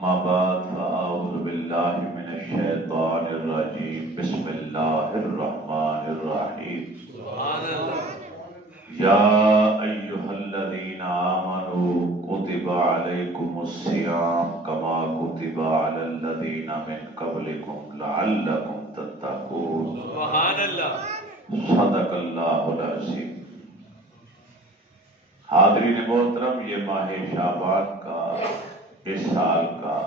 أما بعد فأعوذ بالله من الشيطان الرجيم بسم الله الرحمن الرحيم سبحان اللہ. يا أيها الذين آمنوا كتب عليكم الصيام كما كتب على الذين من قبلكم لعلكم تتقون. سبحان اللہ. صدق اللہ العظیم. حاضرین محترم، یہ ماہ شعبان کا اس سال کا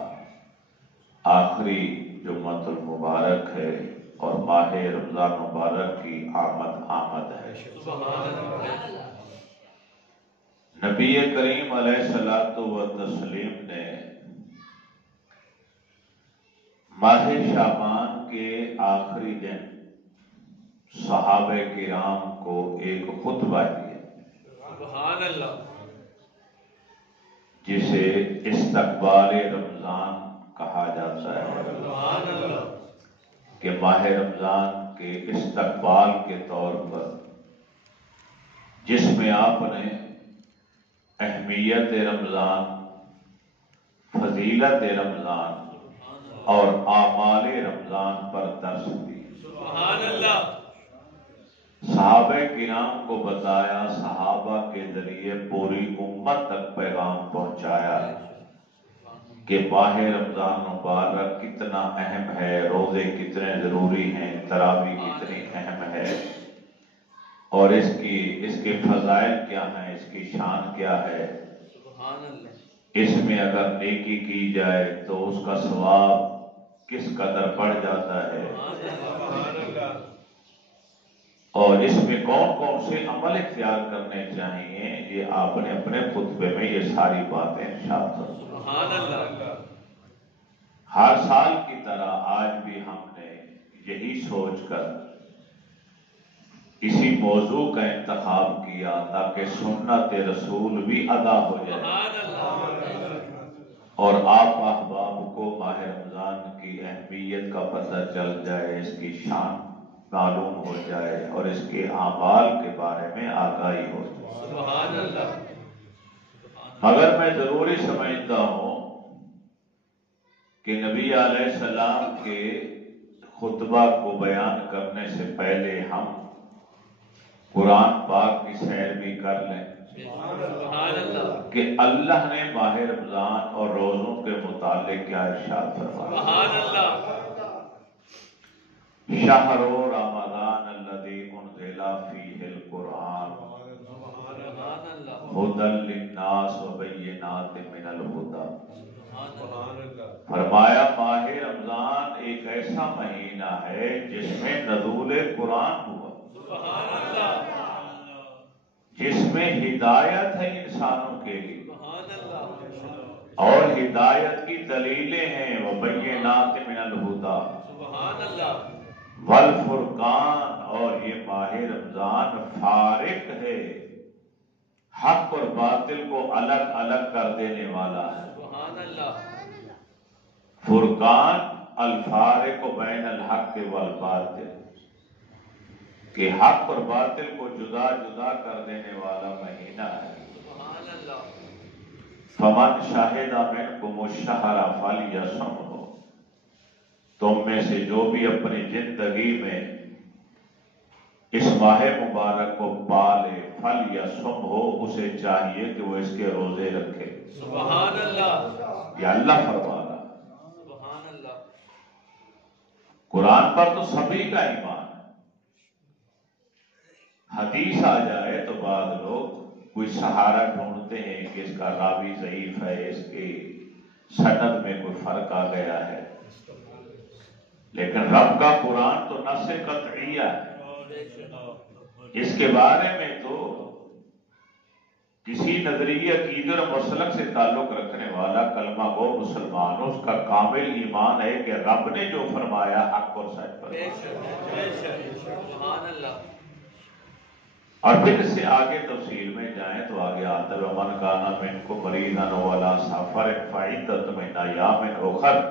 آخری جمعۃ المبارک ہے اور ماہ رمضان مبارک کی آمد ہے. نبی کریم علیہ الصلوۃ والتسلیم نے ماہ شعبان کے آخری دن صحابہ کرام کو ایک خطبہ دیا سبحان اللہ، جسے استقبال رمضان کہا جاتا ہے. سبحان اللہ. کہ ماہ رمضان کے استقبال کے طور پر جس میں آپ نے اہمیت رمضان، فضیلت رمضان اور اعمال رمضان پر درس دی. سبحان اللہ. صحابہ کرام کو بتایا، صحابہ کے ذریعے پوری امت تک پیغام پہنچایا کہ ماہ رمضان مبارک کتنا اہم ہے، روزے کتنے ضروری ہیں، تراویح کتنی اہم ہے اور اس کے فضائل کیا ہیں، اس کی شان کیا ہے. سبحان اللہ. اس میں اگر نیکی کی جائے تو اس کا ثواب کس قدر بڑھ جاتا ہے اور اس میں کون کون سے عمل اختیار کرنے چاہیے. یہ آپ نے اپنے خطبے میں یہ ساری باتیں ارشاد فرمائی. سبحان اللہ. ہر سال کی طرح آج بھی ہم نے یہی سوچ کر اسی موضوع کا انتخاب کیا تاکہ سنت رسول بھی ادا ہو جائے سبحان اللہ. اور آپ احباب کو ماہ رمضان کی اہمیت کا پتہ چل جائے، اس کی شان معلوم ہو جائے اور اس کے اعمال کے بارے میں آگاہی ہو جائے. سبحان اللہ. مگر میں ضروری سمجھتا ہوں کہ نبی علیہ السلام کے خطبہ کو بیان کرنے سے پہلے ہم قرآن پاک کی سیر بھی کر لیں سبحان اللہ. کہ اللہ نے ماہ رمضان اور روزوں کے متعلق کیا ارشاد فرمایا. سبحان اللہ. شہر رمضان الذی انزل فیہ القرآن سبحان اللہ. ھدی للناس وبینات من الھدی. سبحان اللہ. فرمایا ماہ رمضان ایک ایسا مہینہ ہے جس میں نزول قرآن ہوا، سبحان اللہ. جس میں ہدایت ہے انسانوں کے لیے سبحان اللہ. اور ہدایت کی دلیلیں ہیں وبینات من الھدی سبحان اللہ. والفرقان. اور یہ ماہ رمضان فارق ہے، حق اور باطل کو الگ الگ کر دینے والا ہے. سبحان اللہ. فرقان الفارق بین الحق والباطل، کہ حق اور باطل کو جدا جدا کر دینے والا مہینہ ہے. سبحان اللہ. فمن شاہد منکم الشہر فلیصمہ. تم میں سے جو بھی اپنی زندگی میں اس ماہ مبارک کو پالے فلیصمہ، اسے چاہیے کہ وہ اس کے روزے رکھے. سبحان اللہ. یہ اللہ فرمانا. سبحان اللہ. قرآن پر تو سبھی کا ایمان ہے. حدیث آ جائے تو بعض لوگ کوئی سہارا ڈھونڈتے ہیں کہ اس کا راوی ضعیف ہے، اس کی سند میں کوئی فرق آ گیا ہے. لیکن رب کا قرآن تو نص قطعیہ ہے. اس کے بارے میں تو کسی نظریہ عقیدے اور مسلک سے تعلق رکھنے والا کلمہ گو مسلمان اس کا کامل ایمان ہے کہ رب نے جو فرمایا حق اور سچ پر. سبحان اللہ. اور پھر اس سے آگے تفصیل میں جائیں تو آگے آتا ہے ومن کان منکم مریضا أو علی سفر فعدۃ من ایام اخر،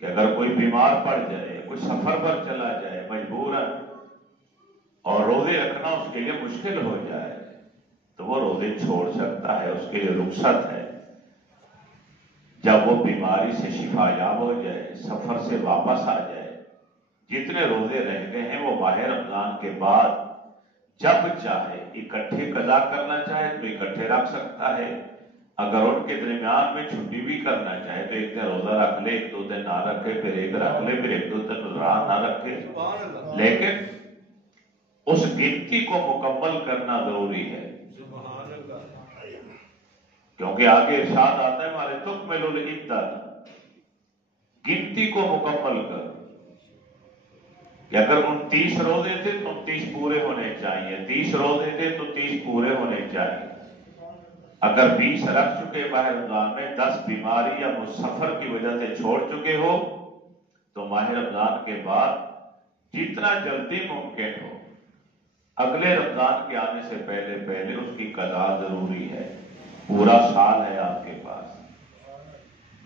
کہ اگر کوئی بیمار پڑ جائے، کوئی سفر پر چلا جائے مجبوراً اور روزے رکھنا اس کے لیے مشکل ہو جائے تو وہ روزے چھوڑ سکتا ہے، اس کے لیے رخصت ہے. جب وہ بیماری سے شفا یاب ہو جائے، سفر سے واپس آ جائے، جتنے روزے رہتے ہیں وہ ماہ رمضان کے بعد جب چاہے اکٹھے قضا کرنا چاہے تو اکٹھے رکھ سکتا ہے، اگر ان کے درمیان میں چھٹی بھی کرنا چاہے تو ایک دن روزہ رکھ لے، ایک دو دن نہ رکھے، پھر ایک رکھ لے، پھر ایک دو دن نہ رکھے، لیکن اس گنتی کو مکمل کرنا ضروری ہے، کیونکہ آگے ارشاد آتا ہے ہمارے تکملوا العدۃ، گنتی کو مکمل کر، کہ اگر 29 روزے تھے تو 29 پورے ہونے چاہیے، 30 روزے تھے تو 30 پورے ہونے چاہیے، اگر 20 رکھ چکے ماہ رمضان میں، 10 بیماری یا مسافر کی وجہ سے چھوڑ چکے ہو تو ماہ رمضان کے بعد جتنا جلدی ممکن ہو اگلے رمضان کے آنے سے پہلے پہلے اس کی قضا ضروری ہے، پورا سال ہے آپ کے پاس۔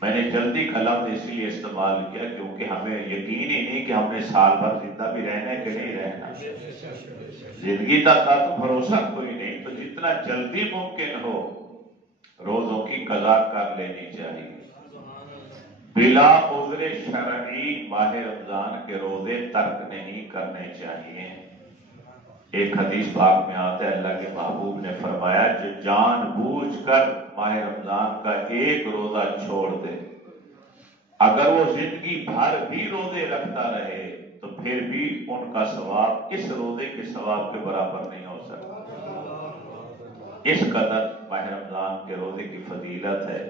میں نے جلدی کا لفظ اس لیے استعمال کیا کیونکہ ہمیں یقین ہی نہیں کہ ہم نے سال بھر زندہ بھی رہنا ہے کہ نہیں رہنا، زندگی کا تو بھروسہ کوئی نہیں، تو جتنا جلدی ممکن ہو روزوں کی قضا کر لینی چاہیے، بلا عذر شرعی ماہ رمضان کے روزے ترک نہیں کرنے چاہیے۔ ایک حدیث پاک میں آتا ہے اللہ کے محبوب نے فرمایا جو جان بوجھ کر ماہ رمضان کا ایک روزہ چھوڑ دے، اگر وہ زندگی بھر بھی روزے رکھتا رہے تو پھر بھی ان کا ثواب اس روزے کے ثواب کے برابر نہیں ہو سکتا۔ اس قدر ماہ رمضان کے روزے کی فضیلت ہے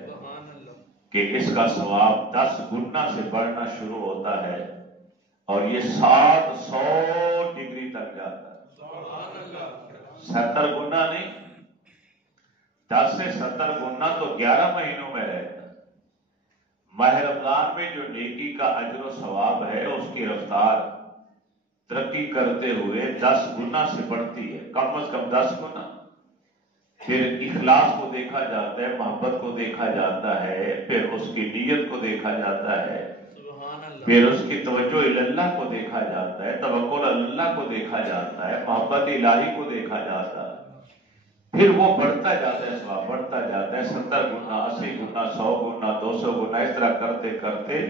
کہ اس کا ثواب 10 گنا سے بڑھنا شروع ہوتا ہے اور یہ 700 ڈگری تک جاتا ہے، 70 گنا نہیں، 10 سے 70 گنا تو 11 مہینوں میں رہتا ہے۔ ماہ رمضان میں جو نیکی کا اجر و ثواب ہے اس کی رفتار ترقی کرتے ہوئے 10 گنا سے بڑھتی ہے، کم از کم 10 گنا۔ پھر اخلاص کو دیکھا جاتا ہے، محبت کو دیکھا جاتا ہے، پھر اس کی نیت کو دیکھا جاتا ہے، پھر اس کی توجہ اللہ کو دیکھا جاتا ہے، توکل اللہ کو دیکھا جاتا ہے، محبت الہی کو دیکھا جاتا ہے، پھر وہ بڑھتا جاتا ہے، ثواب بڑھتا جاتا ہے، 70 گنا، 80 گنا، 100 گنا، 200 گنا، اس طرح کرتے کرتے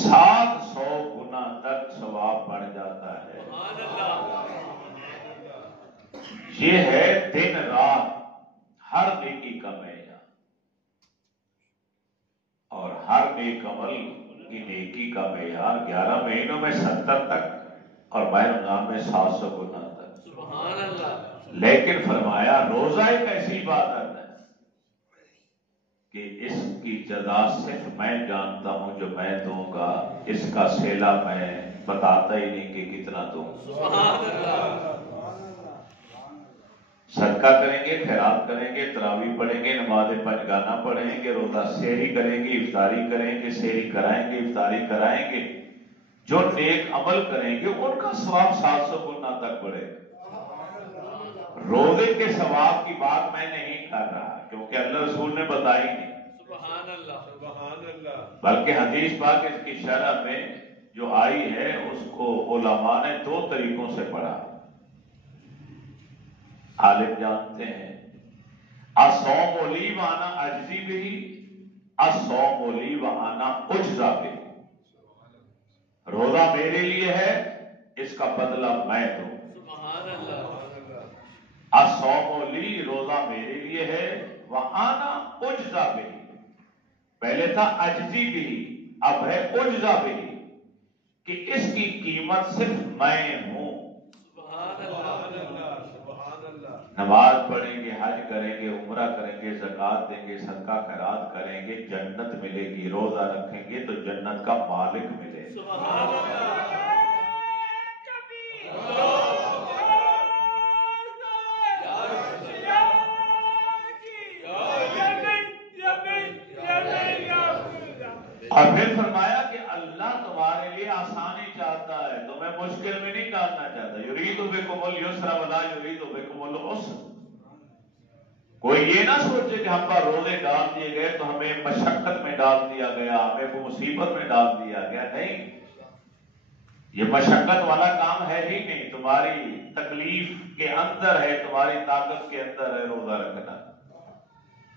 700 گنا تک ثواب بڑھ جاتا ہے۔ یہ ہے دن رات ہر نیکی کا معیار، اور ہر نیک عمل کی نیکی کا معیار 11 مہینوں میں 70 تک اور ماہ رمضان میں 700 گنا تک۔ سبحان اللہ۔ لیکن فرمایا روزہ ایک ایسی عبادت ہے کہ اس کی جزا صرف میں جانتا ہوں جو میں دوں گا، اس کا صلہ میں بتاتا ہی نہیں کہ کتنا دوں۔ سبحان اللہ۔ صدقہ کریں گے، خیرات کریں گے، تراویح پڑھیں گے، نماز پنجگانہ پڑھیں گے، روزہ سحری کریں گے، افطاری کریں گے، سحری کرائیں گے، افطاری کرائیں گے، جو نیک عمل کریں گے ان کا ثواب 700 گنا تک بڑھے گا۔ روزے کے ثواب کی بات میں نہیں کر رہا کیونکہ اللہ رسول نے بتائی نہیں، سبحان اللہ، سبحان اللہ، بلکہ حدیث پاک اس کی شرح میں جو آئی ہے اس کو علماء نے 2 طریقوں سے پڑھا، عالم جانتے ہیں۔ الصوم لی وانا اجزی بہ، الصوم لی وانا اجزا بہ، روزہ میرے لیے ہے، اس کا بدلہ میں دوں۔ سبحان اللہ۔ الصوم لی، روزہ میرے لیے ہے، وانا اجزا بہ، پہلے تھا اجزی بہ، اب ہے اجزا بہ، کہ اس کی قیمت صرف میں ہوں۔ نماز پڑھیں گے، حج کریں گے، عمرہ کریں گے، زکوٰۃ دیں گے، صدقہ خیرات کریں گے، جنت ملے گی، روزہ رکھیں گے تو جنت کا مالک ملے گا۔ سبحان اللہ۔ اور پھر فرمایا کہ اللہ تمہارے لیے آسانی چاہتا ہے، تمہیں مشکل میں نہیں ڈالنا چاہتا۔ یرید بکم اليسر ولا یرید بکم العسر، کوئی یہ نہ سوچے کہ ہم پر روزے ڈال دیے گئے تو ہمیں مشقت میں ڈال دیا گیا، ہمیں کو مصیبت میں ڈال دیا گیا، نہیں، یہ مشقت والا کام ہے ہی نہیں، تمہاری تکلیف کے اندر ہے، تمہاری طاقت کے اندر ہے روزہ رکھنا۔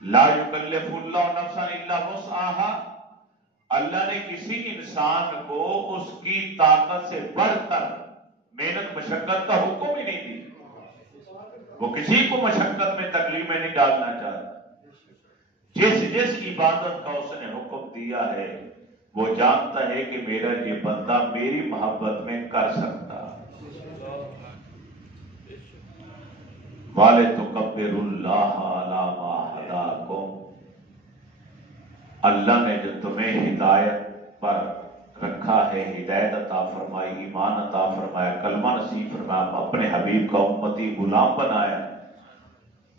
لا یکلف اللہ نفسا الا وسعها، اللہ نے کسی انسان کو اس کی طاقت سے بڑھ کر محنت مشقت کا حکم ہی نہیں دی. وہ کسی کو مشقت میں تکلیف میں نہیں ڈالنا چاہتا. جس عبادت کا اس نے حکم دیا ہے وہ جانتا ہے کہ میرا یہ بندہ میری محبت میں کر سکتا. وَلِتُكَبِّرُوا اللَّهَ عَلَىٰ مَا هَدَاكُمْ. اللہ نے جو تمہیں ہدایت پر رکھا ہے، ہدایت عطا فرمائی، ایمان عطا فرمایا، کلمہ نصیب فرمایا، اپنے حبیب کا امتی غلام بنایا،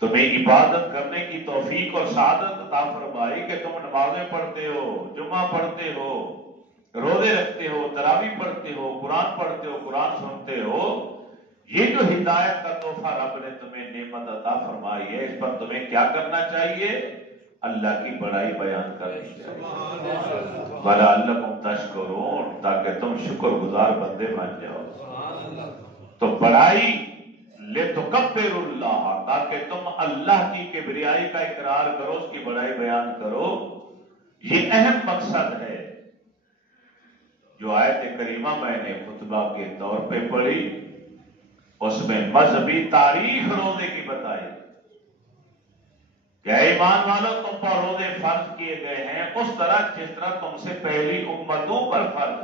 تمہیں عبادت کرنے کی توفیق اور سعادت عطا فرمائی کہ تم نمازیں پڑھتے ہو، جمعہ پڑھتے ہو، روزے رکھتے ہو، تراویح پڑھتے ہو، قرآن پڑھتے ہو، قرآن سنتے ہو. یہ جو ہدایت کا تحفہ رب نے تمہیں نعمت عطا فرمائی ہے، اس پر تمہیں کیا کرنا چاہیے؟ اللہ کی بڑائی بیان کرنی چاہیے. وَلَعَلَّكُمْ تَشْكُرُونَ، تاکہ تم شکر گزار بندے بن جاؤ. تو بڑائی لِتُكَبِّرُوا اللَّهَ، تاکہ تم اللہ کی کبریائی کا اقرار کرو، اس کی بڑائی بیان کرو. یہ اہم مقصد ہے. جو آیت کریمہ میں نے خطبہ کے طور پہ پڑھی، اس میں مذہبی تاریخ روزے کی بتائی کہ ایمان والوں تم پر روزے فرض کیے گئے ہیں اس طرح جس طرح تم سے پہلی امتوں پر فرض.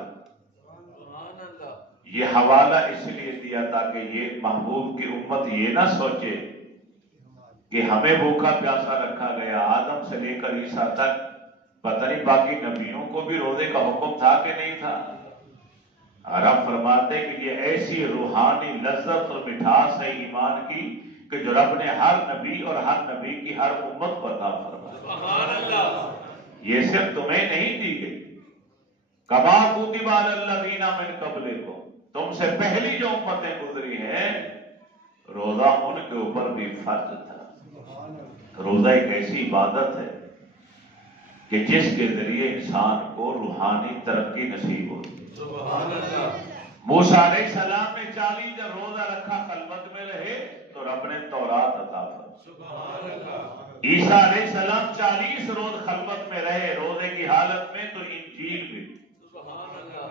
یہ حوالہ اس لیے دیا تاکہ یہ محبوب کی امت یہ نہ سوچے کہ ہمیں بھوکا پیاسا رکھا گیا. آدم سے لے کر عیسیٰ تک پتہ نہیں باقی نبیوں کو بھی روزے کا حکم تھا کہ نہیں تھا. اور آپ فرماتے کہ یہ ایسی روحانی لذت اور مٹھاس ہے ایمان کی کہ جو رب نے ہر نبی اور ہر نبی کی ہر امت کو عطا فرمائی. سبحان اللہ. یہ صرف تمہیں نہیں دی گئی. کما کتب علی الذین من قبلکم، تم سے پہلی جو امتیں گزری ہیں روزہ ان کے اوپر بھی فرض تھا. روزہ ایک ایسی عبادت ہے کہ جس کے ذریعے انسان کو روحانی ترقی نصیب ہوتی. سبحان اللہ. موسیٰ علیہ السلام نے 40 جب روزہ رکھا خلوت میں رہے تو رب نے تورات عطا فرمائی. سبحان اللہ. عیسیٰ علیہ السلام 40 روز خلوت میں رہے روزے کی حالت میں تو انجیل بھی. سبحان اللہ.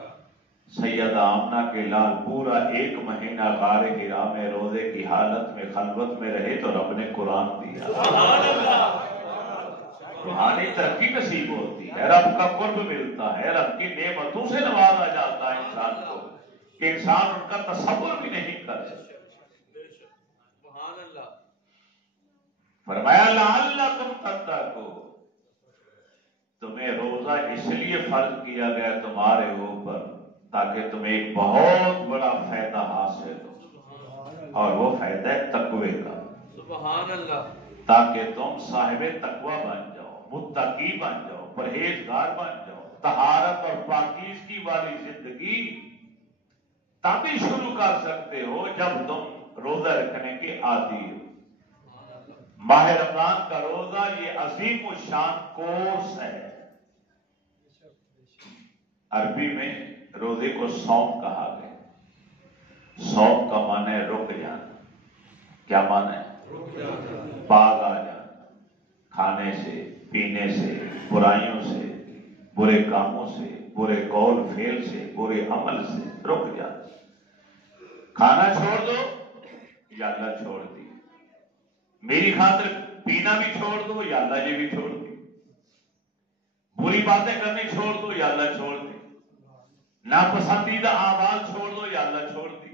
سیدہ آمنہ کے لال پورا 1 مہینہ غار حرا میں روزے کی حالت میں خلوت میں رہے تو رب نے قرآن دیا. سبحان اللہ. روحانی ترقی نصیب ہوتی ہے، رب کا قرب ملتا ہے، رب کی نعمتوں سے نوازا جاتا ہے انسان کو کہ انسان ان کا تصور بھی نہیں کر سکتا. سبحان اللہ. فرمایا لعلکم تتقون، تمہیں روزہ اس لیے فرض کیا گیا تمہارے اوپر تاکہ تمہیں ایک بہت بڑا فائدہ حاصل ہو، اور وہ فائدہ ہے تقوی کا. سبحان اللہ. تاکہ تم صاحب تقوی بن جاؤ، متقی بن جاؤ، پرہیزگار بن جاؤ. طہارت اور پاکیزگی والی زندگی تبھی شروع کر سکتے ہو جب تم روزہ رکھنے کے عادی ہو. ماہ رمضان کا روزہ یہ عظیم الشان کورس ہے. عربی میں روزے کو صوم کہا گیا. صوم کا معنی ہے رک جانا. کیا معنی ہے؟ باز آ جانا. کھانے سے، پینے سے، برائیوں سے، برے کاموں سے، برے قول فعل سے، برے عمل سے رک جانا. کھانا چھوڑ دو یا اللہ چھوڑ دی. میری خاطر پینا بھی چھوڑ دو یا اللہ یہ بھی چھوڑ دی. بری باتیں کرنی چھوڑ دو یا اللہ چھوڑ دی. ناپسندیدہ اعمال چھوڑ دو یا اللہ چھوڑ دی.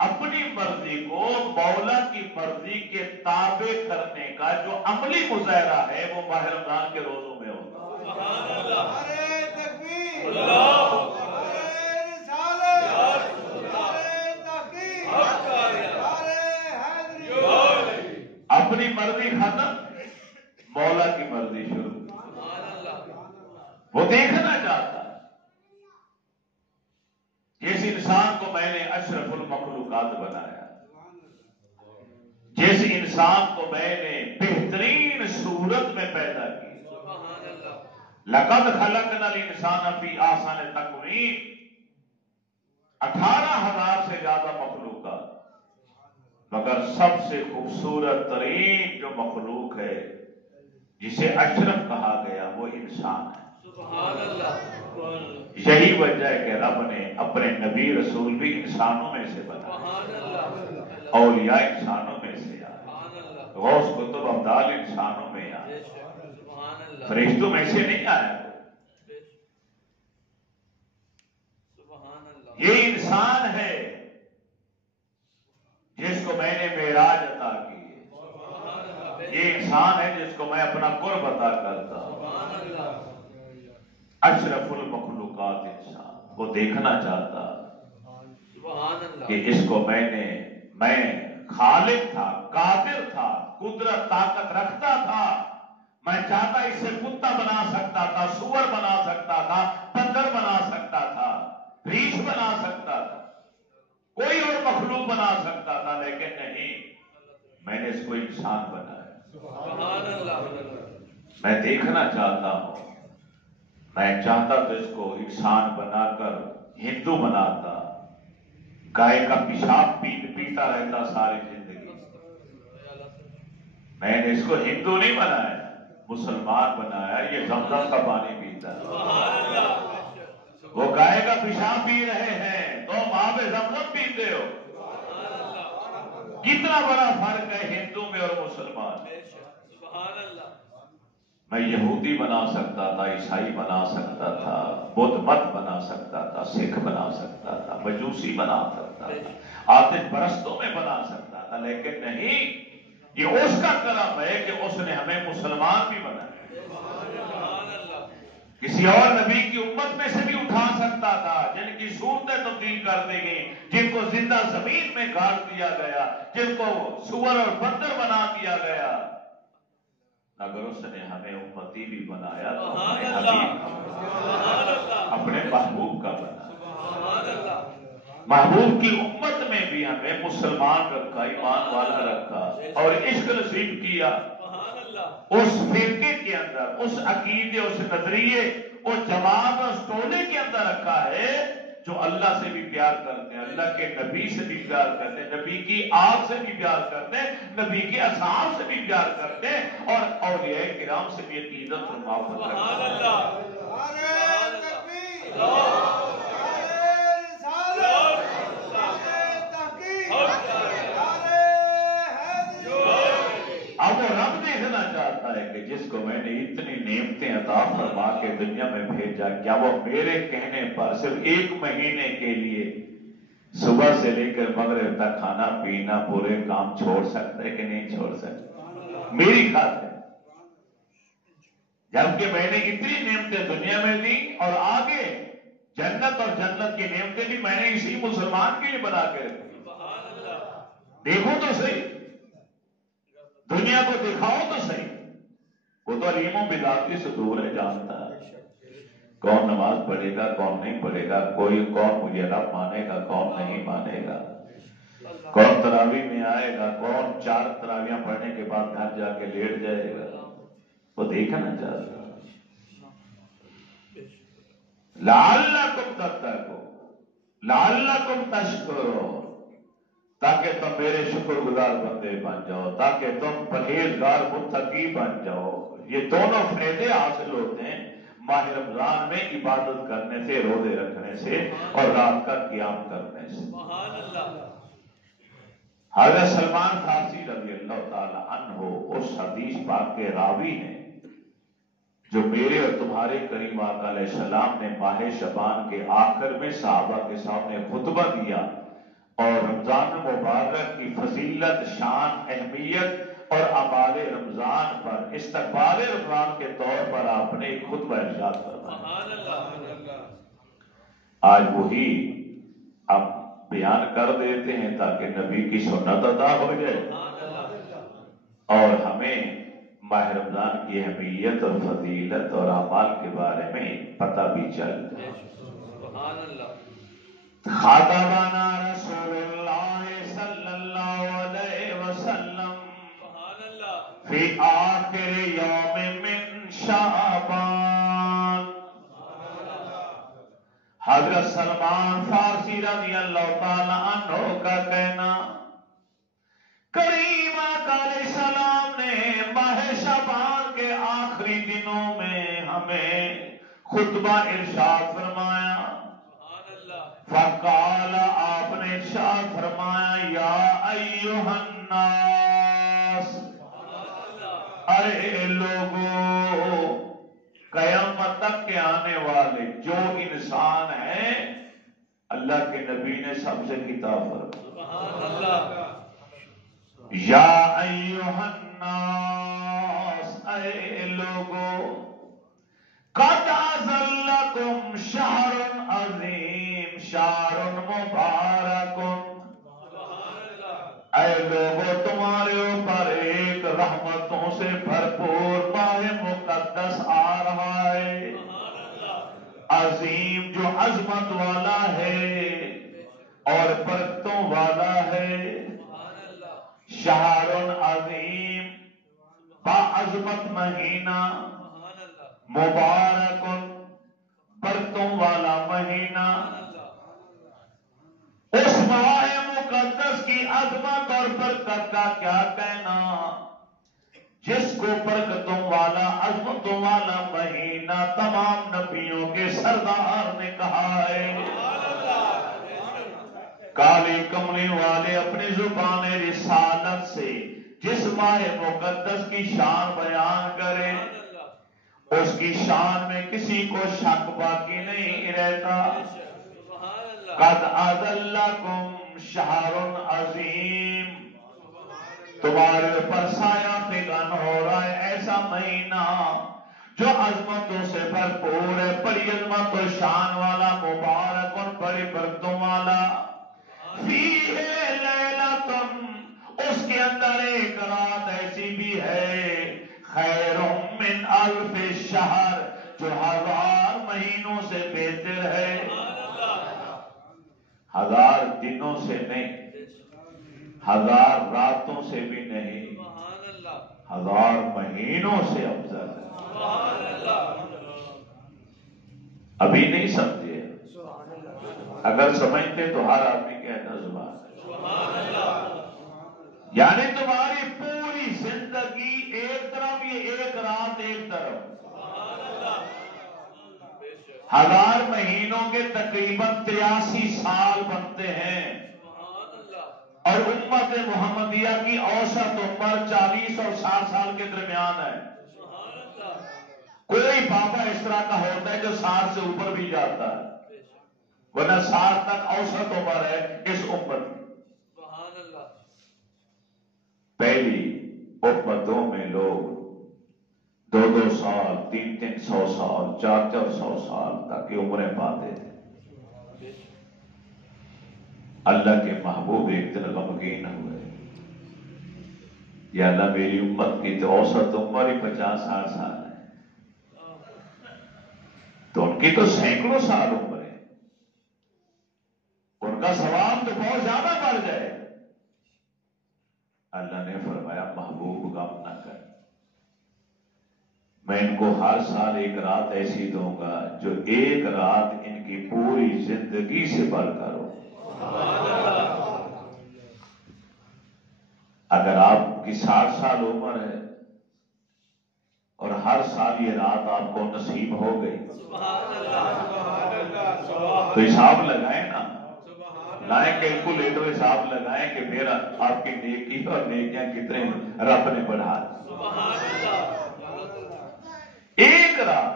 اپنی مرضی کو مولا کی مرضی کے تابع کرنے کا جو عملی مظاہرہ ہے وہ ماہ رمضان کے روزوں میں ہوتا ہے. سبحان اللہ. نعرہ تکبیر، اللہ. نعرہ رسالت، نعرہ تحقیق، نعرہ حیدری. اپنی مرضی ختم، مولا کی مرضی شروع. سبحان اللہ. وہ دیکھنا چاہتا ہے. جس انسان کو میں نے اشرف المخلوقات بنایا، جس انسان کو میں نے بہترین صورت میں پیدا کی، سبحان اللہ. لقد خلقنا الانسان فی احسن تقویم، 18,000 سے زیادہ مخلوقات، مگر سب سے خوبصورت ترین جو مخلوق ہے جسے اشرف کہا گیا وہ انسان یہی وجہ ہے کہ رب نے اپنے نبی رسول بھی انسانوں میں سے بنائے، سبحان اللہ، اولیاء انسانوں میں سے آئے، سبحان اللہ، غوث کتب ابدال انسانوں میں بے آئے، شک، سبحان اللہ، فرشتوں میں سے نہیں آیا کوئی۔ بے شک، سبحان اللہ، یہ انسان ہے جس کو میں نے معراج عطا کی ہے، سبحان اللہ، بے یہ انسان ہے جس کو میں اپنا قرب عطا کرتا ہوں۔ سبحان اللہ، اشرف المخلوقات انسان وہ دیکھنا چاہتا سبحان اللہ، کہ اس کو میں خالق تھا، قادر تھا، قدرت طاقت رکھتا تھا، میں چاہتا اسے کتا بنا سکتا تھا، سور بنا سکتا تھا، بندر بنا سکتا تھا، ریچھ بنا سکتا تھا، کوئی اور مخلوق بنا سکتا تھا، لیکن نہیں، میں نے اس کو انسان بنایا۔ سبحان اللہ، میں دیکھنا چاہتا ہوں، میں چاہتا تو اس کو انسان بنا کر ہندو بناتا، گائے کا پیشاب پیتا رہتا ساری زندگی۔ میں نے اس کو ہندو نہیں بنایا، مسلمان بنایا، یہ زمزم کا پانی پیتا ہے، سبحان اللہ، وہ گائے کا پیشاب پی رہے ہیں، تم آب زمزم پیتے ہو۔ کتنا بڑا فرق ہے ہندو میں اور مسلمان میں۔ بے شک، سبحان اللہ، میں یہودی بنا سکتا تھا، عیسائی بنا سکتا تھا، بدھ مت بنا سکتا تھا، سکھ بنا سکتا تھا، مجوسی بنا سکتا تھا، آتش پرستوں میں بنا سکتا تھا، لیکن نہیں، یہ اس کا کرم ہے کہ اس نے ہمیں مسلمان بھی بنایا۔ سبحان اللہ، کسی اور نبی کی امت میں سے بھی اٹھا سکتا تھا، جن کی صورتیں تبدیل کر دی گئی، جن کو زندہ زمین میں گاڑ دیا گیا، جن کو سور اور بندر بنا دیا گیا، اگر اس نے ہمیں امتی بھی بنایا تو اپنے حبیب کا، اپنے محبوب کا بنایا۔ سبحان اللہ، محبوب کی امت میں بھی ہمیں مسلمان رکھا، ایمان والا رکھا، اور عشق نصیب کیا۔ سبحان اللہ، اس فرقے کے اندر، اس عقیدے، اس نظریے، اس جماعت، اس ٹولے کے اندر رکھا ہے جو اللہ سے بھی پیار کرتے ہیں، اللہ کے نبی سے بھی پیار کرتے ہیں، نبی کی آگ سے بھی پیار کرتے ہیں، نبی کے اصحاب سے بھی پیار کرتے ہیں، اور اولیاء کرام سے بھی عقیدت اور محبت کرتے سبحان ہیں۔ اللہ، نعرہ تکبیر، اللہ، نعرہ رسالت، نعرہ تحقیق، نعرہ حیدری۔ اب وہ رب دیکھنا چاہتا ہے کہ جس کو میں نے اتنی نعمتیں عطا فرما کے دنیا میں بھیجا، کیا وہ میرے کہنے پر صرف 1 مہینے کے لیے صبح سے لے کر مغرب تک کھانا پینا پورے کام چھوڑ سکتا ہے کہ نہیں چھوڑ سکتا؟ میری خاطر، جبکہ میں نے اتنی نعمتیں دنیا میں دی، اور آگے جنت اور جنت کی نعمتیں بھی میں نے اسی مسلمان کے لیے بنا کے رکھی۔ سبحان اللہ، دیکھو تو صحیح، دنیا کو دکھاؤ تو صحیح، وہ تو علیم و بدعتی سے دور ہے، جانتا ہے کون نماز پڑھے گا کون نہیں پڑھے گا، کون مجھے رب مانے گا کون نہیں مانے گا، کون تراویح میں آئے گا، کون 4 تراویحاں پڑھنے کے بعد گھر جا کے لیٹ جائے گا، وہ دیکھنا چاہتا ہے۔ لعلکم تتقون، لعلکم تشکرون، تاکہ تم میرے شکر گزار بندے بن جاؤ، تاکہ تم پرہیزگار متقی بن جاؤ۔ یہ دونوں فائدے حاصل ہوتے ہیں ماہ رمضان میں عبادت کرنے سے، روزے رکھنے سے، اور رات کا قیام کرنے سے۔ سبحان اللہ، حضرت سلمان فارسی رضی اللہ تعالی عنہ اس حدیث پاک کے راوی ہیں جو میرے اور تمہارے کریم آقا علیہ السلام نے ماہ شعبان کے آخر میں صحابہ کے سامنے خطبہ دیا، اور رمضان مبارک کی فضیلت، شان، اہمیت اور اعمال رمضان پر، استقبال رمضان کے طور پر آپ نے ایک خطبہ ارشاد فرمایا۔ سبحان اللہ، آج وہی اب بیان کر دیتے ہیں تاکہ نبی کی سنت ادا ہو جائے، سبحان اللہ، اور ہمیں ماہ رمضان کی اہمیت اور فضیلت اور اعمال کے بارے میں پتہ بھی چل جائے۔ سبحان اللہ، خاطبنا رسول اللہ صلی اللہ علیہ وسلم سبحان اللہ، فی آخر یوم من شعبان۔ حضرت سلمان فارسی رضی اللہ تعالی عنہ کا کہنا، کریم آقا علیہ السلام نے ماہ شعبان کے آخری دنوں میں ہمیں خطبہ ارشاد فرمایا، سبحان اللہ فقال آپ نے ارشاد فرمایا، یا ایھا الناس، ارے لوگوں، قیامت تک کے آنے والے جو انسان ہیں، اللہ کے نبی نے سب سے خطاب فرمایا، سبحان اللہ یا ایھا الناس، اے لوگوں، قد اذلکم شہر عظیم شہر مبارک، اے لوگوں تمہارے اوپر ایک رحمتوں سے بھرپور ماہ مقدس آ رہا ہے، عظیم جو عظمت والا ہے اور برکتوں والا ہے، شہر عظیم باعظمت مہینہ، مبارک برکتوں والا مہینہ، اس ماہ مقدس کی عظمت اور برکت کا کیا کہنا، جس کو برکتوں والا عظمتوں والا مہینہ تمام نبیوں کے سردار نے کہا ہے۔ کالی کملی والے اپنی زبان رسالت سے جس ماہ مقدس کی شان بیان کرے، اس کی شان میں کسی کو شک باقی نہیں رہتا۔ قد اذلکم شہر عظیم، تمہارے اوپر سایہ فگن ہو رہا ہے ایسا مہینہ جو عظمتوں سے بھرپور ہے، بڑی عظمت و شان والا، مبارک اور بڑی برکتوں والا، فیہ لیلۃ، اس کے اندر ایک رات ایسی بھی ہے، خیر من الف شہر، جو 1000 مہینوں سے بہتر ہے، 1000 دنوں سے نہیں، 1000 راتوں سے بھی نہیں، 1000 مہینوں سے افضل ہے۔ ابھی نہیں سمجھے، اگر سمجھتے تو ہر آدمی کہتا زبان، یعنی تمہاری پوری زندگی ایک طرف، یہ ایک رات ایک طرف، 1000 مہینوں کے تقریباً 83 سال بنتے ہیں، اور امت محمدیہ کی اوسط عمر 40 اور 60 سال کے درمیان ہے۔ کوئی بابا اس طرح کا ہوتا ہے جو 60 سے اوپر بھی جاتا ہے، ورنہ 60 تک اوسط عمر ہے اس امت کی۔ پہلی امتوں میں لوگ 200 سال، 300 سال، 400 سال تک کی عمریں پاتے تھے۔ اللہ کے محبوب ایک دن غمگین ہوئے، یا اللہ میری امت کی تو اوسط عمر ہی 50-60 سال ہے، تو ان کی تو سینکڑوں سال عمر ہے، ان کا ثواب تو بہت زیادہ بڑھ جائے۔ اللہ نے فرمایا محبوب غم نہ کر، میں ان کو ہر سال ایک رات ایسی دوں گا جو ایک رات ان کی پوری زندگی سے بڑھ کر ہو۔ اگر آپ کی 60 سال عمر ہے اور ہر سال یہ رات آپ کو نصیب ہو گئی، تو حساب لگائیں نا، لائیں کیلکولیٹر، حساب لگائیں کہ پھر آپ کی نیکی اور نیکیاں کتنے رب نے بڑھا دی۔ ایک رات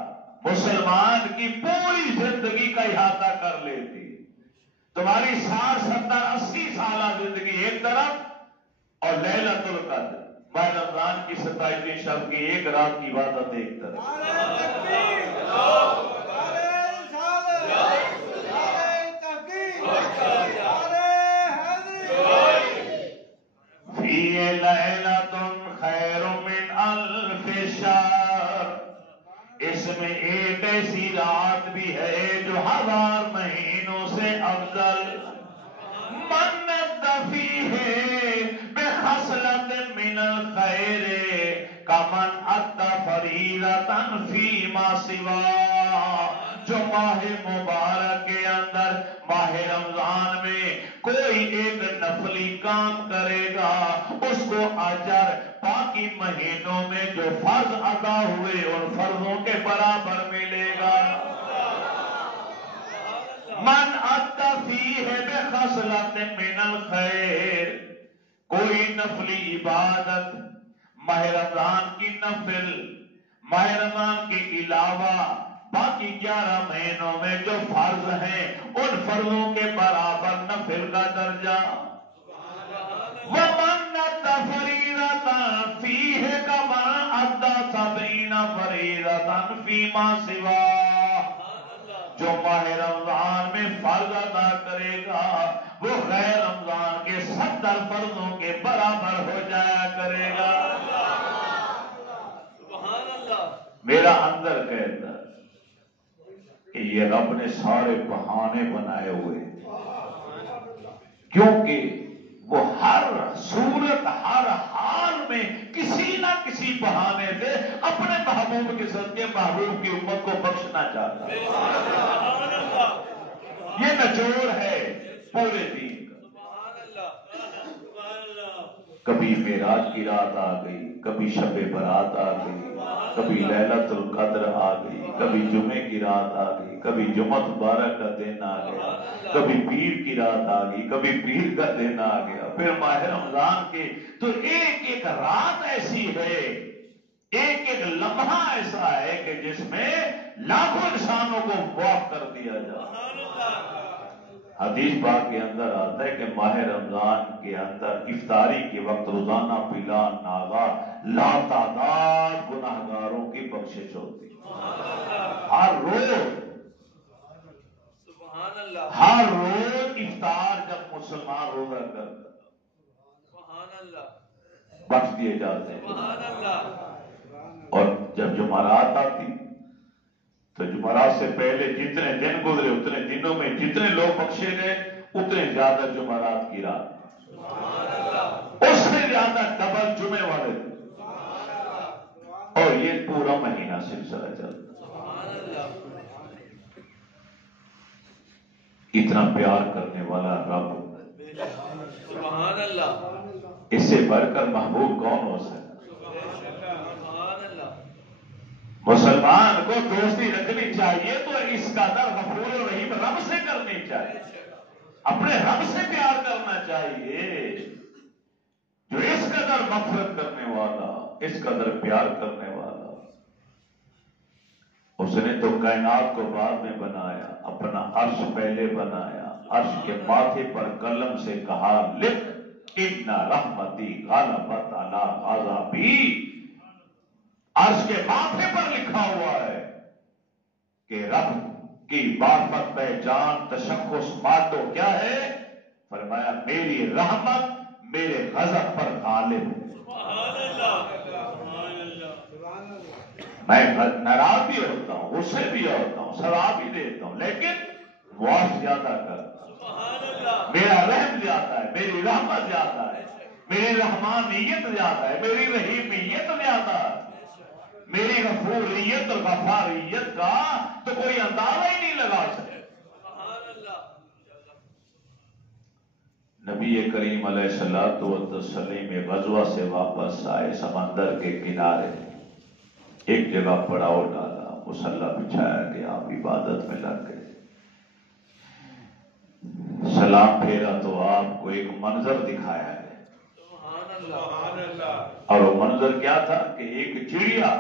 مسلمان کی پوری زندگی کا احاطہ کر لیتی، تمہاری 60 70 80 سالہ زندگی ایک طرف، اور لیلۃ القدر ماہ رمضان کی 27ویں شب کی ایک رات کی عبادت ایک طرف۔ فیہ لیلۃ خیر من الف شہر، اس میں ایک ایسی رات بھی ہے جو 1000 مہینوں سے افضل، من فیہ بخصلۃ من الخیر کمن ادى فریضۃ فیما سوا، جو ماہ مبارک کے اندر ماہ رمضان میں کوئی ایک نفلی کام کرے گا، اس کو اجر باقی مہینوں میں جو فرض ادا ہوئے ان فرضوں کے برابر ملے گا۔ فیہ بخصلۃ من الخیر، کوئی نفلی عبادت ماہ رمضان کی نفل، ماہ رمضان کے علاوہ باقی 11 مہینوں میں جو فرض ہیں ان فرضوں کے برابر نفل کا درجہ۔ وَمَنْ أَدَّى فَرِيضَةً فِيهِ كَمَنْ أَدَّى 70 فَرِيضَةً فِيمَا سِوَاهُ، جو ماہ رمضان میں فرض ادا کرے گا وہ غیر رمضان کے 70 فرضوں کے برابر ہو جایا کرے گا۔ میرا اندر کہتا کہ یہ رب نے سارے بہانے بنائے ہوئے، کیونکہ وہ ہر صورت ہر حال میں کسی نہ کسی بہانے سے اپنے محبوب کے صدقے محبوب کی امت کو بخشنا چاہتا ہے۔ یہ نچوڑ ہے پورے دین کا۔ کبھی معراج کی رات آ گئی، کبھی شب برات آ گئی، کبھی لیلۃ القدر آ گئی، کبھی جمعے کی رات آ گئی، کبھی جمعہ مبارک کا دن آ گیا، کبھی پیر کی رات آ گئی، کبھی پیر کا دن آ گیا، پھر ماہ رمضان کے تو ایک ایک رات ایسی ہے، ایک ایک لمحہ ایسا ہے کہ جس میں لاکھوں انسانوں کو معاف کر دیا جائے۔ حدیث پاک کے اندر آتا ہے کہ ماہ رمضان کے اندر افطاری کے وقت روزانہ بلا ناغہ لاتعداد گناہگاروں کی بخشش ہوتی ہے۔ ہر روز افطار جب مسلمان روزہ کرتا بخش دیے جاتے ہیں، اور جب جمعرات آتی تو جمعرات سے پہلے جتنے دن گزرے اتنے دنوں میں جتنے لوگ بخشے گئے اتنے زیادہ جمعرات کی رات، اس سے زیادہ ڈبل جمعے والے دن، اور یہ پورا مہینہ سلسلہ چلتا۔ اتنا پیار کرنے والا رب، اس سے بڑھ کر محبوب کون ہو سکتا؟ مسلمان کو دوستی رکھنی چاہیے تو اس قدر غفور و رحیم رب سے کرنی چاہیے، اپنے رب سے پیار کرنا چاہیے جو اس قدر مغفرت کرنے والا، اس قدر پیار کرنے والا۔ اس نے تو کائنات کو بعد میں بنایا، اپنا عرش پہلے بنایا، عرش کے ماتھے پر قلم سے کہا لکھ ان رحمتی غلبت علی غضبی، عرش کے ماتھے پر لکھا ہوا ہے کہ رب کی معرفت پہچان تشخص باتوں کیا ہے؟ فرمایا میری رحمت میرے غضب پر غالب ہے۔ میں ناراض بھی ہوتا ہوں، غصے بھی ہوتا ہوں، سزا بھی دیتا ہوں، لیکن معاف زیادہ کرتا ہوں، میرا رحم زیادہ ہے، میری رحمت زیادہ ہے، میری رحمانیت زیادہ ہے، میری رحیمیت زیادہ ہے، میری غفوریت اور غفاریت کا تو کوئی اندازہ ہی نہیں لگا سکے۔ نبی کریم علیہ الصلوۃ والتسلیم غزوہ سے واپس آئے، سمندر کے کنارے ایک جگہ پڑاؤ ڈالا، مصلی بچھایا گیا، آپ عبادت میں لگ گئے، سلام پھیرا تو آپ کو ایک منظر دکھایا گیا، اور وہ منظر کیا تھا کہ ایک چڑیا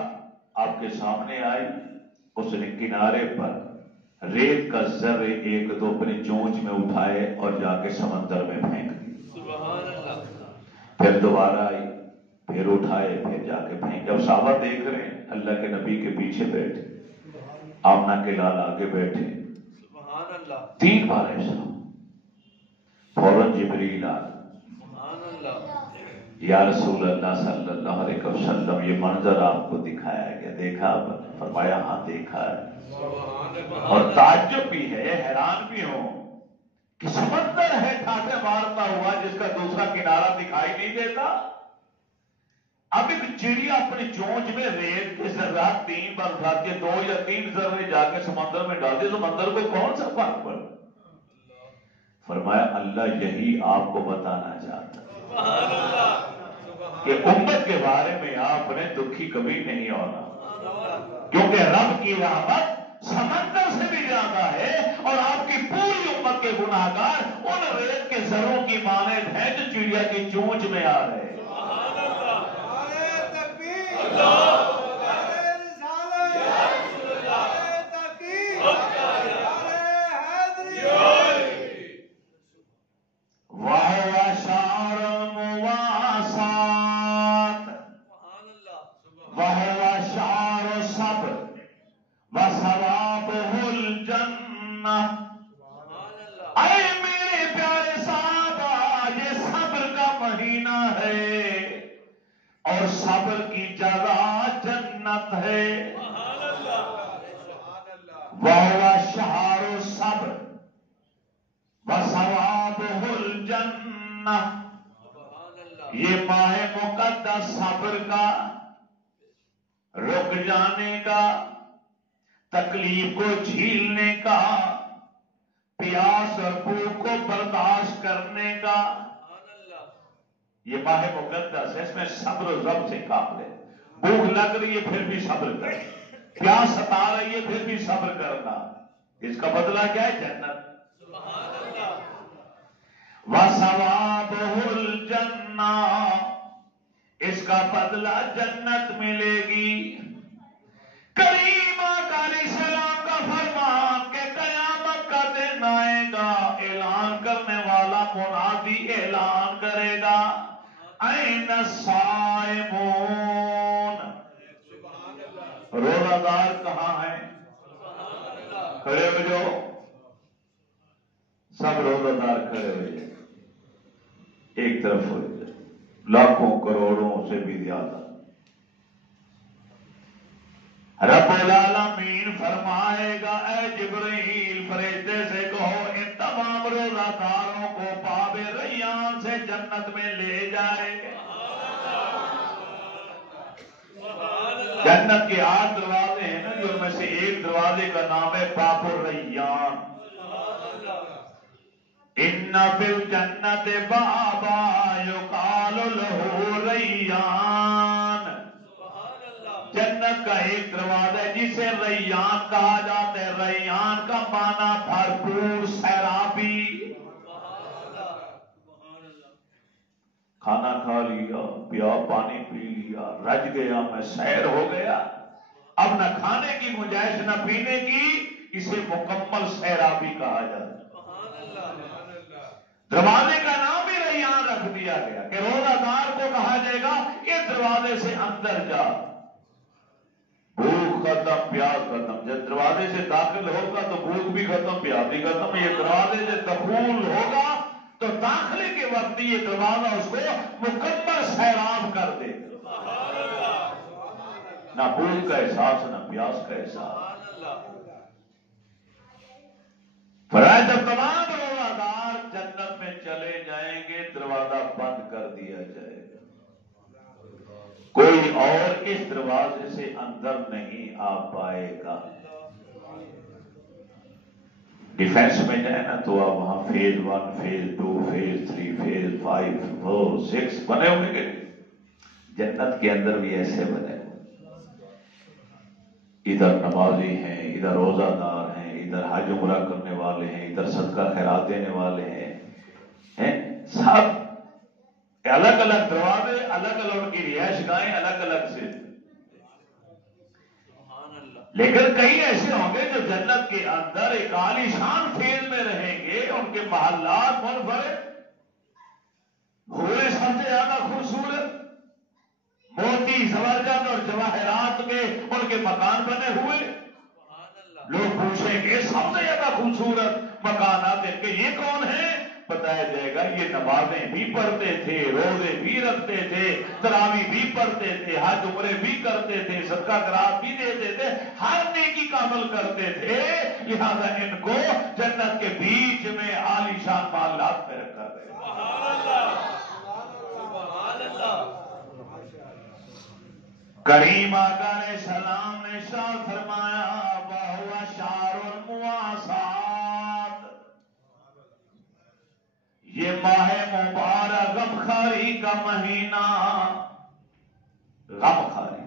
آپ کے سامنے آئی، اس نے کنارے پر ریت کا ذرے ایک دو اپنی چونچ میں اٹھائے اور جا کے سمندر میں پھینک دی، پھر دوبارہ آئی، پھر اٹھائے، پھر جا کے پھینکے۔ اب صحابہ دیکھ رہے ہیں، اللہ کے نبی کے پیچھے بیٹھے، آمنہ کے لال آگے بیٹھے، 3 بار ایسا، فوراً جبریل آئے، یا رسول اللہ صلی اللہ علیہ وسلم یہ منظر آپ کو دکھایا گیا، دیکھا؟ فرمایا ہاں دیکھا ہے، اور تعجب بھی ہے، حیران بھی ہوں کہ سمندر ہے ٹھاٹھے مارتا ہوا جس کا دوسرا کنارہ دکھائی نہیں دیتا، اب ایک چڑیا اپنی چونچ میں ریت کے ذرات 3 بار اٹھاتی ہے، 2 یا 3 ذرے جا کے سمندر میں ڈالتی ہے، سمندر کو کون سا فرق پڑتا؟ فرمایا اللہ یہی آپ کو بتانا چاہتا کہ امت کے بارے میں آپ نے دکھی کبھی نہیں ہونا، کیونکہ رب کی رحمت سمندر سے بھی زیادہ ہے، اور آپ کی پوری امت کے گناہ گناہگار ان ریت کے ذروں کی مانند ہیں جو چڑیا کی چونچ میں آ رہے ہیں۔ نعرہ تکبیر، نعرہ رسالت، نعرہ تحقیق، نعرہ حیدری۔ وَهُوَ شَعْرُ الْمُوَاسَاةِ وَهُوَ شَعْرُ الصَّبْرِ وَثَوَابُهُ الْجَنَّةُ۔ اے میرے پیارے صحابہ، یہ صبر کا مہینہ ہے اور صبر کی جگہ جنت ہے۔ وَهُوَ شَعْرُ الصَّبْرِ وَثَوَابُهُ الْجَنَّةُ۔ یہ ماہ مقدس صبر کا، رک جانے کا، تکلیف کو جھیلنے کا، پیاس اور بھوک کو برداشت کرنے کا، یہ ماہ مقدس ہے۔ اس میں صبر و ضبط سے کام لے۔ بھوک لگ رہی ہے پھر بھی صبر کر، پیاس ستا رہی ہے پھر بھی صبر کرنا، اس کا بدلہ کیا ہے؟ جنت۔ وَثَوَابُهُ الْجَنَّةُ، اس کا بدلہ جنت ملے گی۔ کریم آقا علیہ السلام کا فرمان کہ قیامت کا دن آئے گا، اعلان کرنے والا منادی اعلان کرے گا، اَيْنَ الصَّائِمُونَ، روزہ دار کہاں ہیں؟ کھڑے ہو جاؤ، سب روزہ دار کھڑے ہو جائے، ایک طرف ہو جائے، لاکھوں کروڑوں سے بھی زیادہ۔ رب العالمین فرمائے گا، اے جبرائیل فرشتے سے کہو ان تمام روزہ داروں کو باب ریان سے جنت میں لے جائے۔ جنت کے 8 دروازے ہیں نا، جو ان میں سے ایک دروازے کا نام ہے باب الریان۔ ان فی الجنت بابا یقال لہ ریان، جنت کا ایک دروازہ ہے جسے ریان کہا جاتا ہے۔ ریان کا معنی بھرپور، سیرابی۔ کھانا کھا لیا، پیا پانی پی لیا، رج گیا، میں سیر ہو گیا، اب نہ کھانے کی گنجائش نہ پینے کی، اسے مکمل سیرابی کہا جاتا ہے۔ دروازے کا نام بھی ریان رکھ دیا گیا کہ روزہ دار کو کہا جائے گا اس دروازے سے اندر جا، بھوک ختم، پیاس ختم۔ جب دروازے سے داخل ہوگا تو بھوک بھی ختم، پیاس بھی ختم۔ یہ دروازے سے دخول ہوگا تو داخلے کے وقت یہ دروازہ اس کو مکمل سیراب کر دے، نہ بھوک کا احساس نہ پیاس کا احساس۔ فرمایا جب تمام روزہ دار جنت میں چلے جائیں گے، دروازہ بند کر دیا جائے گا، کوئی اور اس دروازے سے اندر نہیں آ پائے گا۔ ڈیفینس میں جائے نا تو آپ وہاں فیز 1، فیز 2، فیز 3، فیز 5، 4، 6 بنے ہوئے گے۔ جنت کے اندر بھی ایسے بنے ہوئے، ادھر نمازی ہیں، ادھر روزہ دار ہیں، ادھر حج عمرہ کرنے والے ہیں، ادھر صدقہ خیرات دینے والے ہیں، سب الگ الگ دروازے، الگ الگ ان کی رہائش گاہیں الگ الگ سے۔ لیکن کئی ایسے ہوں گے جو جنت کے اندر ایک عالی شان فیل میں رہیں گے، ان کے محلات منفرد، حوریں سب سے زیادہ خوبصورت، موتی زبرجد اور جواہرات کے ان کے مکان بنے ہوئے۔ لوگ پوچھیں گے سب سے زیادہ خوبصورت مکانات ان کے یہ کون ہیں؟ بتایا جائے گا یہ نمازیں بھی پڑھتے تھے، روزے بھی رکھتے تھے، تراویح بھی پڑھتے تھے، حج عمرے بھی کرتے تھے، صدقہ خیرات بھی دیتے تھے، ہر نیکی کا عمل کرتے تھے، لہذا ان کو جنت کے بیچ میں عالی شان محلات میں رکھا گیا۔ کریم آقا علیہ السلام نے ارشاد فرمایا وَهُوَ شَهْرُ الْمُوَاسَاةِ، یہ ماہ مبارک غمخواری کا مہینہ، غمخواری۔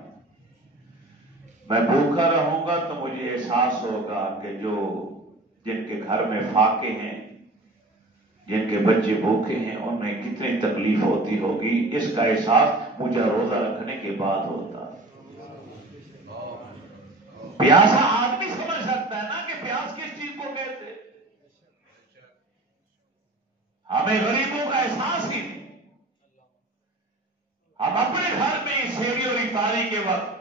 میں بھوکا رہوں گا تو مجھے احساس ہوگا کہ جو جن کے گھر میں فاقے ہیں جن کے بچے بھوکے ہیں انہیں کتنی تکلیف ہوتی ہوگی، اس کا احساس مجھے روزہ رکھنے کے بعد ہوتا۔ پیاسا آدمی سمجھ سکتا ہے نا کہ پیاس کس چیز کو کہتے، ہمیں غریبوں کا احساس ہی نہیں۔ ہم اپنے گھر میں سحری اور افطاری کے وقت،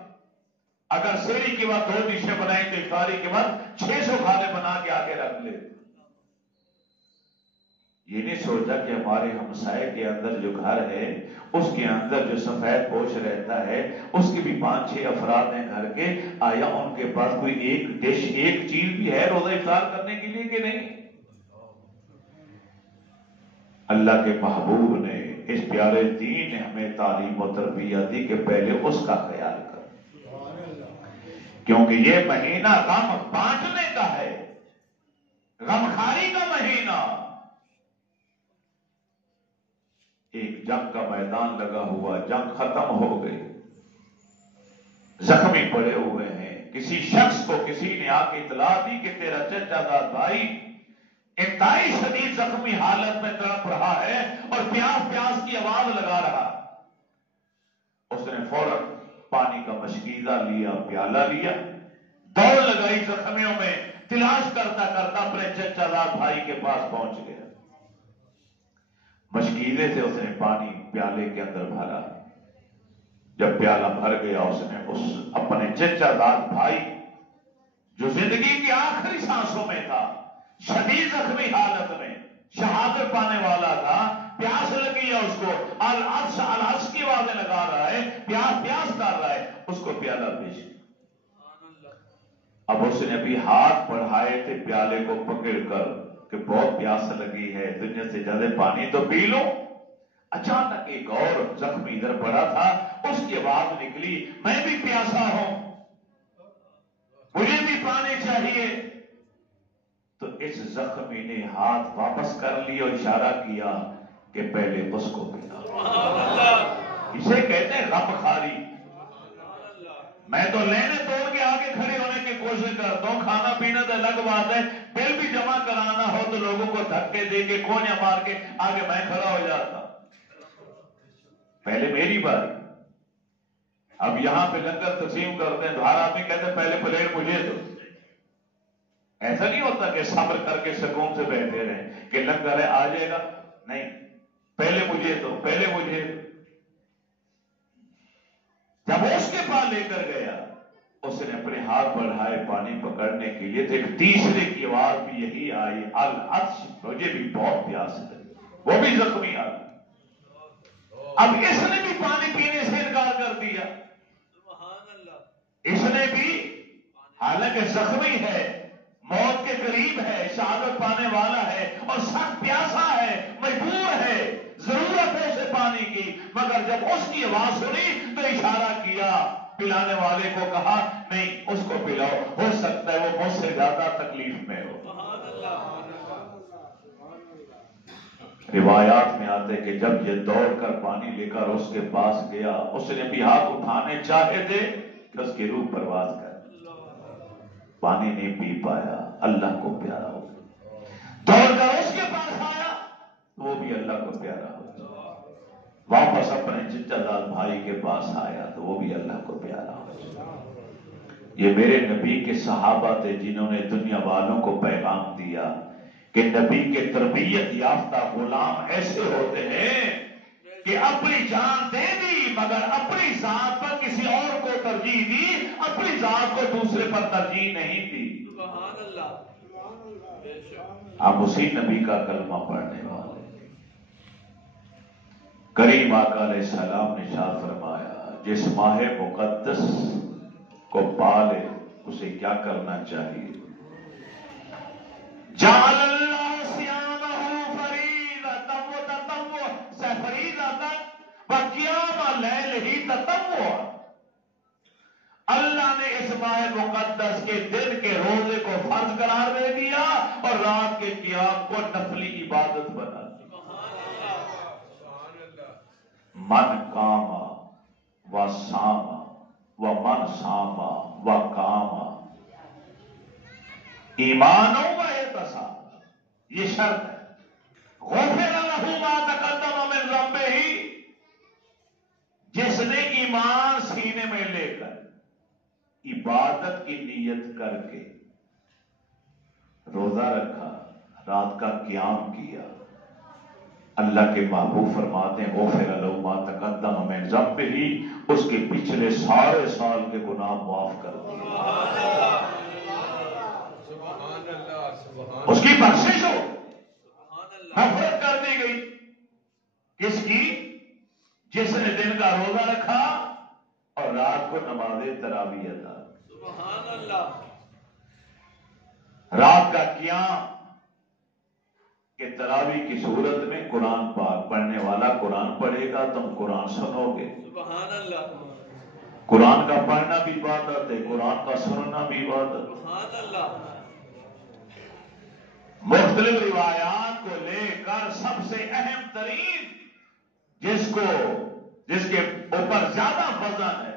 اگر سحری کے وقت 2 ڈشیں بنائیں تو افطاری کے وقت 600 کھانے بنا کے آگے رکھ لے۔ یہ نہیں سوچا کہ ہمارے ہمسائے کے اندر جو گھر ہے اس کے اندر جو سفید پوش رہتا ہے اس کے بھی 5-6 افراد ہیں گھر کے، آیا ان کے پاس کوئی ایک ڈش، ایک چیز بھی ہے روزہ افطار کرنے کے لیے کہ نہیں؟ اللہ کے محبوب نے، اس پیارے دین نے ہمیں تعلیم و تربیت دی کہ پہلے اس کا خیال کر، کیونکہ یہ مہینہ غم بانٹنے کا ہے، غمخاری کا مہینہ۔ ایک جنگ کا میدان لگا ہوا، جنگ ختم ہو گئی، زخمی پڑے ہوئے ہیں، کسی شخص کو کسی نے آ کے اطلاع دی کہ تیرا چچا زاد بھائی انتہائی شدید زخمی حالت میں تڑپ رہا ہے اور پیاس پیاس کی آواز لگا رہا۔ اس نے فوراً پانی کا مشکیزہ لیا، پیالہ لیا، دوڑ لگائی زخمیوں میں، تلاش کرتا کرتا اپنے چچا زاد بھائی کے پاس پہنچ گیا۔ مشکیزے سے اس نے پانی پیالے کے اندر بھرا، جب پیالہ بھر گیا اس نے اپنے چچا زاد بھائی جو زندگی کی آخری سانسوں میں تھا، شدید زخمی حالت میں شہادت پانے والا تھا، پیاس لگی ہے اس کو، العطش العطش کی آوازیں لگا رہا ہے، پیاس پیاس کر رہا ہے، اس کو پیالہ پیش کیا۔ اب اس نے ابھی ہاتھ بڑھائے تھے پیالے کو پکڑ کر کہ بہت پیاس لگی ہے، دنیا سے زیادہ پانی تو پی لو، اچانک ایک اور زخمی ادھر پڑا تھا، اس کی آواز نکلی، میں بھی پیاسا ہوں، مجھے بھی پانی چاہیے۔ تو اس زخمی نے ہاتھ واپس کر لیا اور اشارہ کیا کہ پہلے اس کو پلا۔ اسے کہتے ہیں غمخاری۔ میں تو لینے توڑ کے آگے کھڑے ہونے کی کوشش کرتا ہوں، کھانا پینا تو الگ بات ہے، بل بھی جمع کرانا ہو تو لوگوں کو دھکے دے کے کونے مار کے آگے میں کھڑا ہو جاتا، پہلے میری باری۔ اب یہاں پہ لنگر تقسیم کرتے ہیں تو ہر آدمی کہتے ہیں پہلے پلیٹ مجھے دو۔ ایسا نہیں ہوتا کہ صبر کر کے سکون سے بیٹھے رہیں کہ لنگر ہے آ جائے گا، نہیں، پہلے مجھے دو، پہلے مجھے دو۔ جب اس کے پاس لے کر گیا، اس نے اپنے ہاتھ بڑھائے پانی پکڑنے کے لیے تو ایک تیسرے کی آواز بھی یہی آئی، العطش، مجھے بھی بہت پیاس ہے، وہ بھی زخمی آدمی۔ اب اس نے بھی پانی پینے سے انکار کر دیا، اس نے بھی حالانکہ زخمی ہے، موت کے قریب ہے، شہادت پانے والا ہے اور سخت پیاسا ہے، مجبور ہے، ضرورت ہے اسے پانی کی، مگر جب اس کی آواز سنی تو اشارہ کیا، پلانے والے کو کہا نہیں اس کو پلاؤ، ہو سکتا ہے وہ مجھ سے زیادہ تکلیف میں ہو۔ روایات میں آتے کہ جب یہ دوڑ کر پانی لے کر اس کے پاس گیا، اس نے بھی ہاتھ اٹھانے چاہے تھے کہ اس کی روح پرواز کر، پانی نہیں پی پایا، اللہ کو پیارا ہو گیا۔ دوڑ کر اس کے پاس آیا، وہ بھی اللہ کو پیارا ہو گیا۔ واپس اپنے چچا زاد بھائی کے پاس آیا تو وہ بھی اللہ کو پیارا ہو گیا۔ یہ میرے نبی کے صحابہ تھے جنہوں نے دنیا والوں کو پیغام دیا کہ نبی کے تربیت یافتہ غلام ایسے ہوتے ہیں کہ اپنی جان دے دی مگر اپنی ذات پر کسی اور کو ترجیح دی، اپنی ذات کو دوسرے پر ترجیح نہیں دی۔ ہم اسی نبی کا کلمہ پڑھنے والے۔ کریم آقا علیہ السلام نے ارشاد فرمایا جس ماہ مقدس کو پالے اسے کیا کرنا چاہیے؟ جعل اللہ صیامہ فریضۃ وتطوع فریضۃ وقیام لیلہ تطوع۔ اللہ نے اس ماہ مقدس کے دن کے روزے کو فرض قرار دے دیا اور رات کے قیام کو نفلی عبادت بنا دی۔ من قام و صام و من صام و قام ایمان و احتساب، یہ شرط ہے۔ غفر لہ ما تقدم من ذنبہ، جس نے ایمان سینے میں لے کر عبادت کی نیت کر کے روزہ رکھا، رات کا قیام کیا، اللہ کے محبوب فرماتے ہیں غفر لہ ما تقدم من ذنبہ، اس کے پچھلے سارے سال کے گناہ معاف کر دیے، اس کی بخشش ہو، مغفرت کر دی گئی۔ کس کی؟ جس نے دن کا روزہ رکھا اور رات کو نماز تراویح ادا، سبحان اللہ، رات کا قیام کہ تراویح کی صورت میں قرآن پاک پڑھنے والا قرآن پڑھے گا، تم قرآن سنو گے۔ سبحان اللہ، قرآن کا پڑھنا بھی عبادت ہے، قرآن کا سننا بھی عبادت ہے۔ سبحان اللہ، مختلف روایات کو لے کر سب سے اہم ترین جس کے اوپر زیادہ وزن ہے،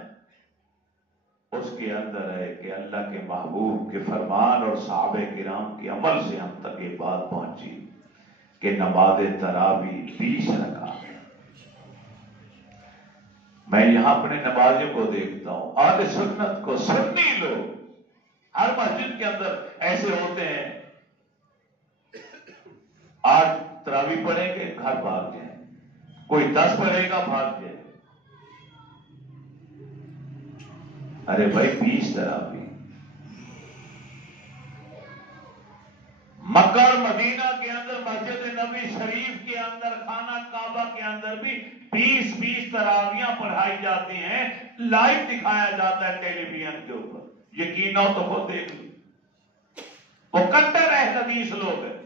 اس کے اندر ہے کہ اللہ کے محبوب کے فرمان اور صحابہ کرام کے عمل سے ہم تک یہ بات پہنچی کہ نماز تراویح 20 رکعت۔ میں یہاں اپنے نمازیوں کو دیکھتا ہوں، اہل سنت کو، سنی لوگ ہر مسجد کے اندر ایسے ہوتے ہیں، آج تراویح پڑھیں گے گھر بھاگ جائیں، کوئی 10 پڑھے گا بھاگ جائے۔ ارے بھائی 20 تراویح، مکہ اور مدینہ کے اندر مسجد نبی شریف کے اندر خانہ کعبہ کے اندر بھی 20 تراویحاں پڑھائی جاتی ہیں، لائیو دکھایا جاتا ہے ٹیلی ویژن کے اوپر، یقین ہو تو خود دیکھ لو، وہ کٹر اہل حدیث لوگ ہیں،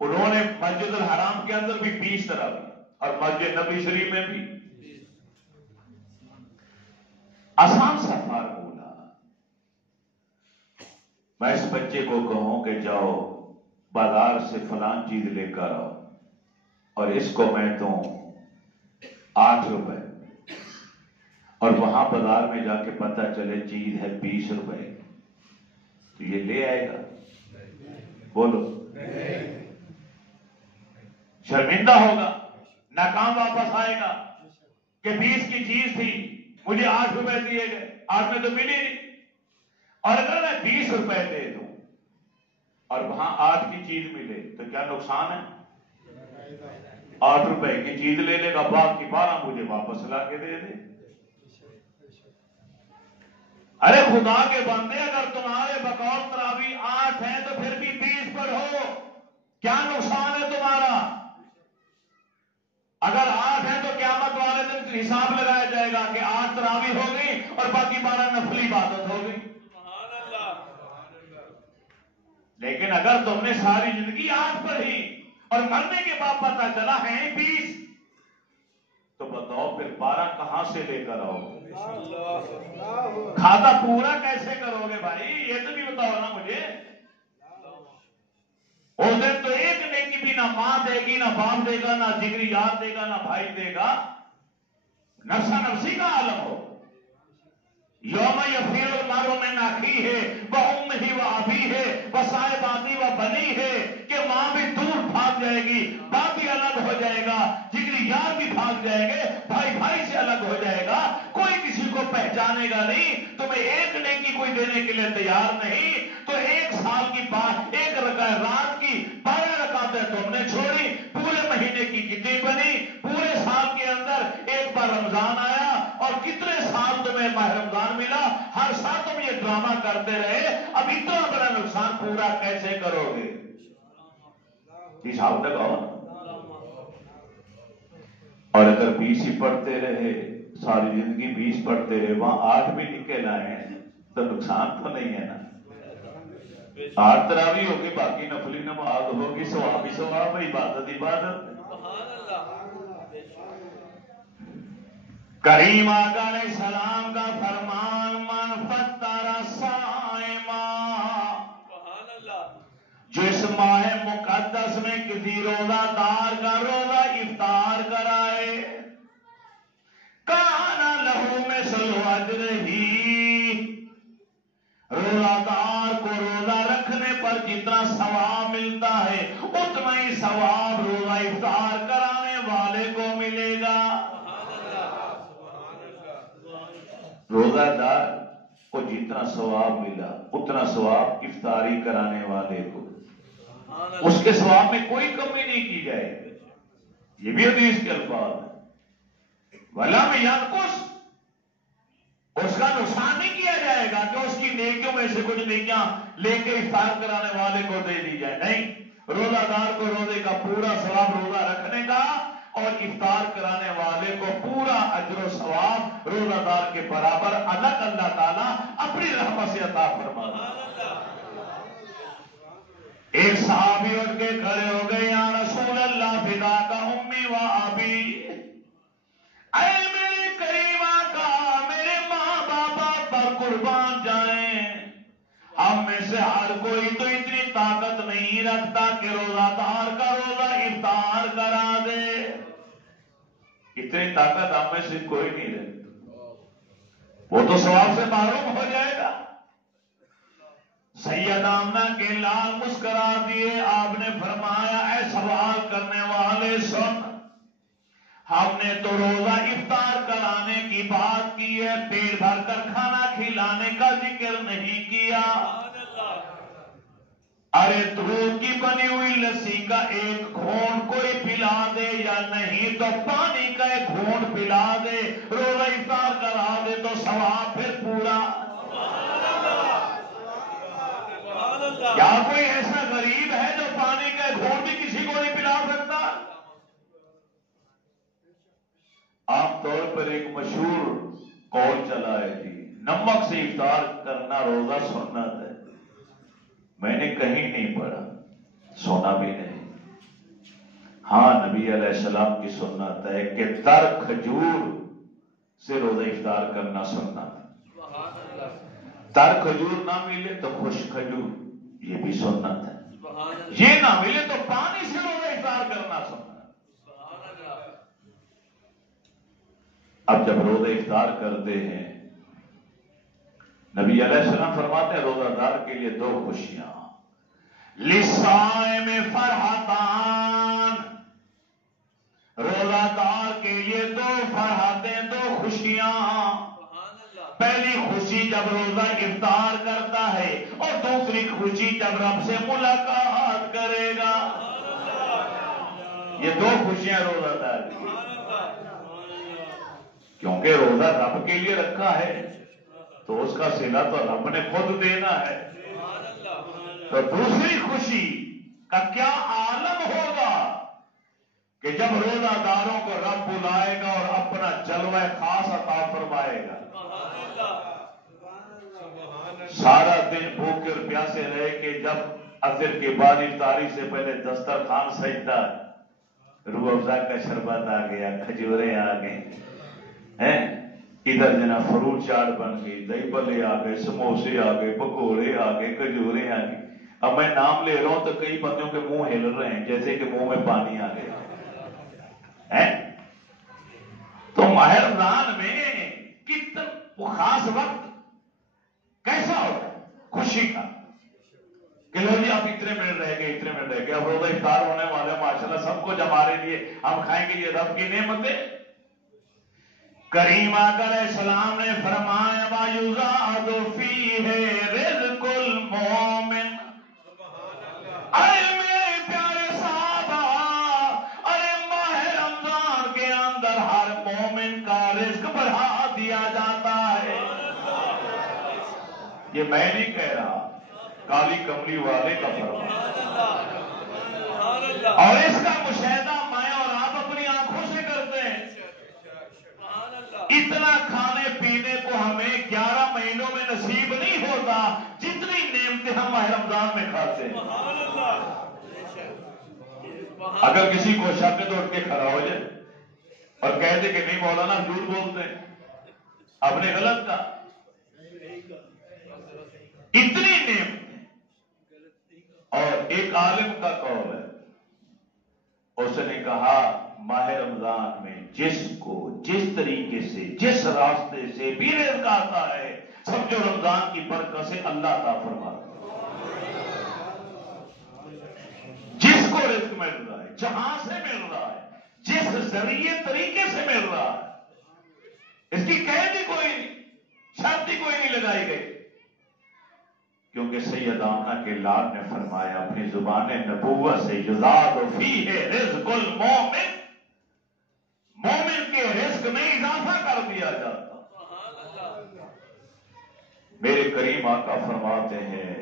انہوں نے مسجد الحرام کے اندر بھی 20 تراویح اور مسجد نبی شریف میں بھی۔ آسان سا فارمولہ، میں اس بچے کو کہوں کہ جاؤ بازار سے فلان چیز لے کر آؤ اور اس کو میں دوں 8 روپے، اور وہاں بازار میں جا کے پتہ چلے چیز ہے 20 روپے، تو یہ لے آئے گا؟ بولو، شرمندہ ہوگا، ناکام واپس آئے گا کہ 20 کی چیز تھی، مجھے 8 روپے دیے گئے، 8 میں تو ملی نہیں۔ اور اگر میں 20 روپے دے دوں اور وہاں 8 کی چیز ملے تو کیا نقصان ہے؟ 8 روپے کی چیز لے لے گا، باقی 12 مجھے واپس لا کے دے دے۔ ارے خدا کے بندے، اگر تمہارے بقول تراویح 8 ہیں تو پھر بھی 20 پڑھو، کیا نقصان ہے تمہارا؟ اگر 8 ہے تو قیامت والے دن حساب لگایا جائے گا کہ 8 تراویح ہو گئی اور باقی 12 نفلی عبادت ہو گئی۔ سبحان اللہ، لیکن اگر تم نے ساری زندگی 8 پڑھی اور مرنے کے بعد پتہ چلا ہے 20، تو بتاؤ پھر 12 کہاں سے لے کر آؤ گے؟ کھاتا پورا کیسے کرو گے بھائی؟ یہ تو بھی بتاؤ نا مجھے۔ اس دن تو ایک نیکی بھی نہ ماں دے گی، نہ باپ دے گا، نہ جگری یار دے گا، نہ بھائی دے گا، نفسا نفسی کا عالم ہو۔ یوم یفیر المرء من اخیہ وامہ وابیہ وصاحباتہ وبنیہ، کہ ماں بھی دور بھاگ جائے گی، باپ بھی الگ ہو جائے گا، جگری یار بھی بھاگ جائیں گے، بھائی بھائی سے الگ ہو جائے گا، کوئی کسی کو پہچانے گا نہیں۔ تمہیں ایک نیکی کوئی دینے کے لیے تیار نہیں، تو 1 سال کی بات، 1 رات کی 12 رکعتیں تم نے چھوڑی، پورے مہینے کی کتنی بنی؟ پورے سال کے اندر ایک بار رمضان آیا اور کتنے سال تمہیں ماہ رمضان ملا، ہر سال تم یہ ڈرامہ کرتے رہے، اب اتنا بڑا نقصان پورا کیسے کرو گے؟ حساب لگاؤ۔ اور اگر 20 ہی پڑھتے رہے، ساری زندگی 20 پڑھتے رہے، وہاں 8 بھی نکل آئے تو نقصان تو نہیں ہے نا؟ 8 تراویح ہوگی، باقی نفلی نماز ہوگی، ثواب ہی ثواب، عبادت عبادت۔ سبحان اللہ، کریم آقا علیہ السلام کا فرمان، من فطر صائما، سبحان اللہ، جو اس ماہ مقدس میں کسی روزہ دار کا روزہ افطار کرائے، کان لہو مثل اجرہ، روزہ دار کو روزہ رکھنے پر جتنا ثواب ملتا ہے جتنا ثواب ملا اتنا ثواب افطاری کرانے والے کو، اس کے ثواب میں کوئی کمی نہیں کی جائے گی. یہ بھی حدیث کے الفاظ ہیں. وَلَمْ يَنْقُصْ، اس کا نقصان نہیں کیا جائے گا کہ اس کی نیکیوں میں سے کچھ نیکیاں لے کے افطار کرانے والے کو دے دی جائے. نہیں، روزہ دار کو روزے کا پورا ثواب روزہ رکھنے کا اور افطار کرانے والے کو پورا اجر و ثواب روزہ دار کے برابر الگ اللہ تعالیٰ اپنی رحمت سے عطا فرماتا. ایک صحابی اٹھ کے کھڑے ہو گئے، یا رسول اللہ فداک امی و ابی، اے میرے کریم آقا، میرے ماں باپا پر قربان جائیں. ہم میں سے ہر کوئی تو اتنی طاقت نہیں رکھتا کہ روزہ دار کا روزہ افطار کرا دے. اتنی طاقت ہم میں سے کوئی نہیں رکھتا، وہ تو ثواب سے محروم ہو جائے گا. سید آمنہ کے لال مسکرا دیے. آپ نے فرمایا، اے سوال کرنے والے سن، ہم نے تو روزہ افطار کرانے کی بات کی ہے، پیٹ بھر کر کھانا کھلانے کا ذکر نہیں کیا. ارے دودھ کی بنی ہوئی لسی کا ایک گھونٹ کوئی پلا دے یا نہیں تو پانی کا ایک گھونٹ پلا دے، روزہ افطار کرا دے تو ثواب پھر پورا. کیا کوئی ایسا غریب ہے جو پانی کا گھونٹ بھی کسی کو نہیں پلا سکتا؟ عام طور پر ایک مشہور قول چلا ہے جی، نمک سے افطار کرنا روزہ سنت ہے. میں نے کہیں نہیں پڑھا، سونا بھی نہیں. ہاں، نبی علیہ السلام کی سنت ہے کہ تر کھجور سے روزہ افطار کرنا سنت ہے. تر کھجور نہ ملے تو خشک کھجور، یہ بھی سنت ہے. یہ نہ ملے تو پانی سے روزہ افطار کرنا سنت ہے. اب جب روزہ افطار کرتے ہیں، نبی علیہ السلام فرماتے ہیں روزہ دار کے لیے دو خوشیاں، لِلصَّائِمِ فَرْحَتَانِ، روزہ دار کے لیے دو فرحتیں، دو خوشیاں. پہلی خوشی جب روزہ افطار کرتا ہے اور دوسری خوشی جب رب سے ملاقات کرے گا. یہ دو خوشیاں روزہ دار کی، کیونکہ روزہ رب کے لیے رکھا ہے تو اس کا صلہ تو رب نے خود دینا ہے. تو دوسری خوشی کا کیا عالم ہوگا کہ جب روزہ داروں کو رب بلائے گا اور اپنا جلوہ خاص عطا فرمائے گا. سارا دن بھوکے اور پیاسے رہے کہ جب عصر کے بعد افطاری سے پہلے دسترخوان سجتا، روح افزا کا شربت آ گیا، کھجوریں آ گئی، ادھر جنا فروٹ چاٹ بن گئی، دہی بلے آ گئے، سموسے آ گئے، پکوڑے آ گئے، کھجوریں آ گئی. اب میں نام لے رہا ہوں تو کئی بندوں کے منہ ہل رہے ہیں جیسے کہ منہ میں پانی آ گیا. تو ماہ رمضان میں کتنا خاص وقت کیسا ہوتا ہے خوشی کا کہ لو جی آپ اتنے منٹ رہ گئے، اتنے منٹ رہ گئے، اب روزہ افطار ہونے والے ماشاءاللہ سب کچھ ہمارے لیے، ہم کھائیں گے. یہ رب کی نعمتیں. کریم آقا علیہ السلام نے فرمایا، ما یزاد فیہ رزق المومن. ارے میرے پیارے صحابہ، ارے ماہ رمضان کے اندر ہر مومن کا رزق بڑھا دیا جاتا ہے. یہ میں نہیں کہہ رہا، کالی کملی والے کا فرمان. اور اس کا مشاہدہ میں اور آپ اپنی آنکھوں سے کرتے ہیں. اتنا کھانے پینے کو ہمیں 11 مہینوں میں نصیب نہیں ہوتا جتنی نعمتیں ہم ماہ رمضان میں کھاتے ہیں. اگر کسی کو شک تو اٹھ کے کھڑا ہو جائے اور کہہ دے کہ نہیں مولانا جھوٹ بولتے ہیں، آپ نے غلط کہا. اتنی نعمتیں. اور ایک عالم کا قول ہے، اس نے کہا ماہ رمضان میں جس کو جس طریقے سے جس راستے سے بھی رزق آتا ہے، سمجھو رمضان کی برکت سے اللہ عطا فرماتا ہے. جس کو رزق مل رہا ہے، جہاں سے مل رہا ہے، جس ذریعے طریقے سے مل رہا ہے، اس کی قید ہی کوئی نہیں، شرط ہی کوئی نہیں لگائی گئی. کیونکہ سید آمنہ کے لال نے فرمایا اپنی زبان نبوت سے یزاد فیہ رزق المومن، مومن کے رزق میں اضافہ کر دیا جاتا۔ میرے کریم آقا فرماتے ہیں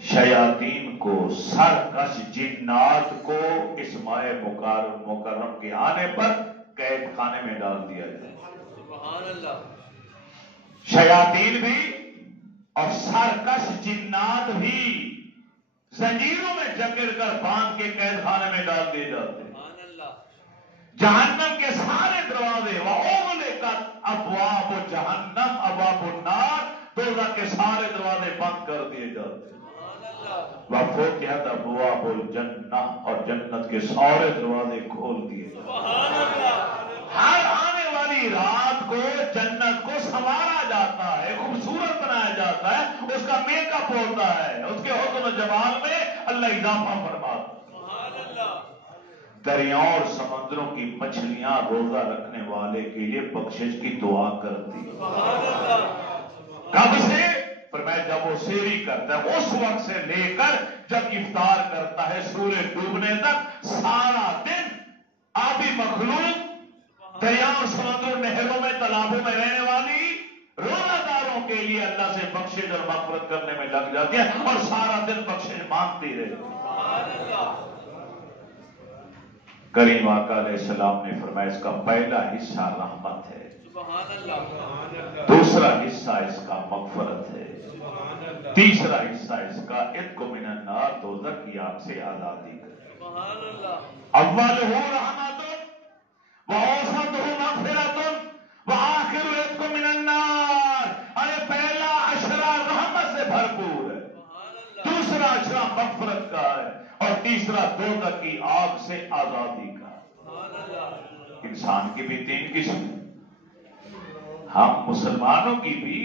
شیاطین کو، سرکش جنات کو اس ماہ مکرم کے آنے پر قید خانے میں ڈال دیا جائے۔ سبحان اللہ۔ شیاطین بھی اور سرکش جنات بھی زنجیروں میں جکڑ کر باندھ کے قید خانے میں ڈال دیے جاتے ہیں۔ سبحان اللہ۔ جہنم کے سارے دروازے وَأُغْلِقَتْ أَبْوَابُ جہنم ابواب النار، دوزخ کے سارے دروازے بند کر دیے جاتے ہیں۔ وَفُتِحَتْ أَبْوَابُ الْجَنَّةِ، اور جنت کے سارے دروازے کھول دیے جاتے ہیں۔ سبحان اللہ۔ ہر آنے والی رات کو جنت کو سنوارا جاتا ہے، خوبصورت بنایا جاتا ہے، اس کا میک اپ ہوتا ہے، اس کے حسن و جمال میں اللہ اضافہ فرماتا ہے۔ سبحان اللہ۔ دریاؤں اور سمندروں کی مچھلیاں روزہ رکھنے والے کے لیے بخشش کی دعا کرتی ہیں۔ سبحان اللہ۔ کب سے؟ فرمایا جب وہ سیری کرتا ہے، اس وقت سے لے کر جب افطار کرتا ہے سورج ڈوبنے تک، سارا دن آبی مخلوق دریاؤں اور سمندروں، نہروں میں، تالابوں میں رہنے والی روزہ داروں کے لیے اللہ سے بخشش اور مغفرت کرنے میں لگ جاتی ہے اور سارا دن بخشش مانگتی رہتی ہے۔ سبحان اللہ۔ کریم آقا علیہ السلام نے فرمایا اس کا پہلا حصہ رحمت ہے، سبحان اللہ۔ دوسرا حصہ اس کا مغفرت ہے، تیسرا حصہ اس کا عتق من النار، دوزخ کی آگ سے آزادی کا۔ سبحان اللہ۔ اولہ رحمت وأوسطہ مغفرت وآخر عتق من النار۔ ارے پہلا عشرہ رحمت سے بھرپور ہے، سبحان اللہ۔ دوسرا عشرہ مغفرت کا ہے، اور تیسرا دوزخ کی آگ سے آزادی کا۔ سبحان اللہ۔ انسان کی بھی تین قسم، ہم مسلمانوں کی بھی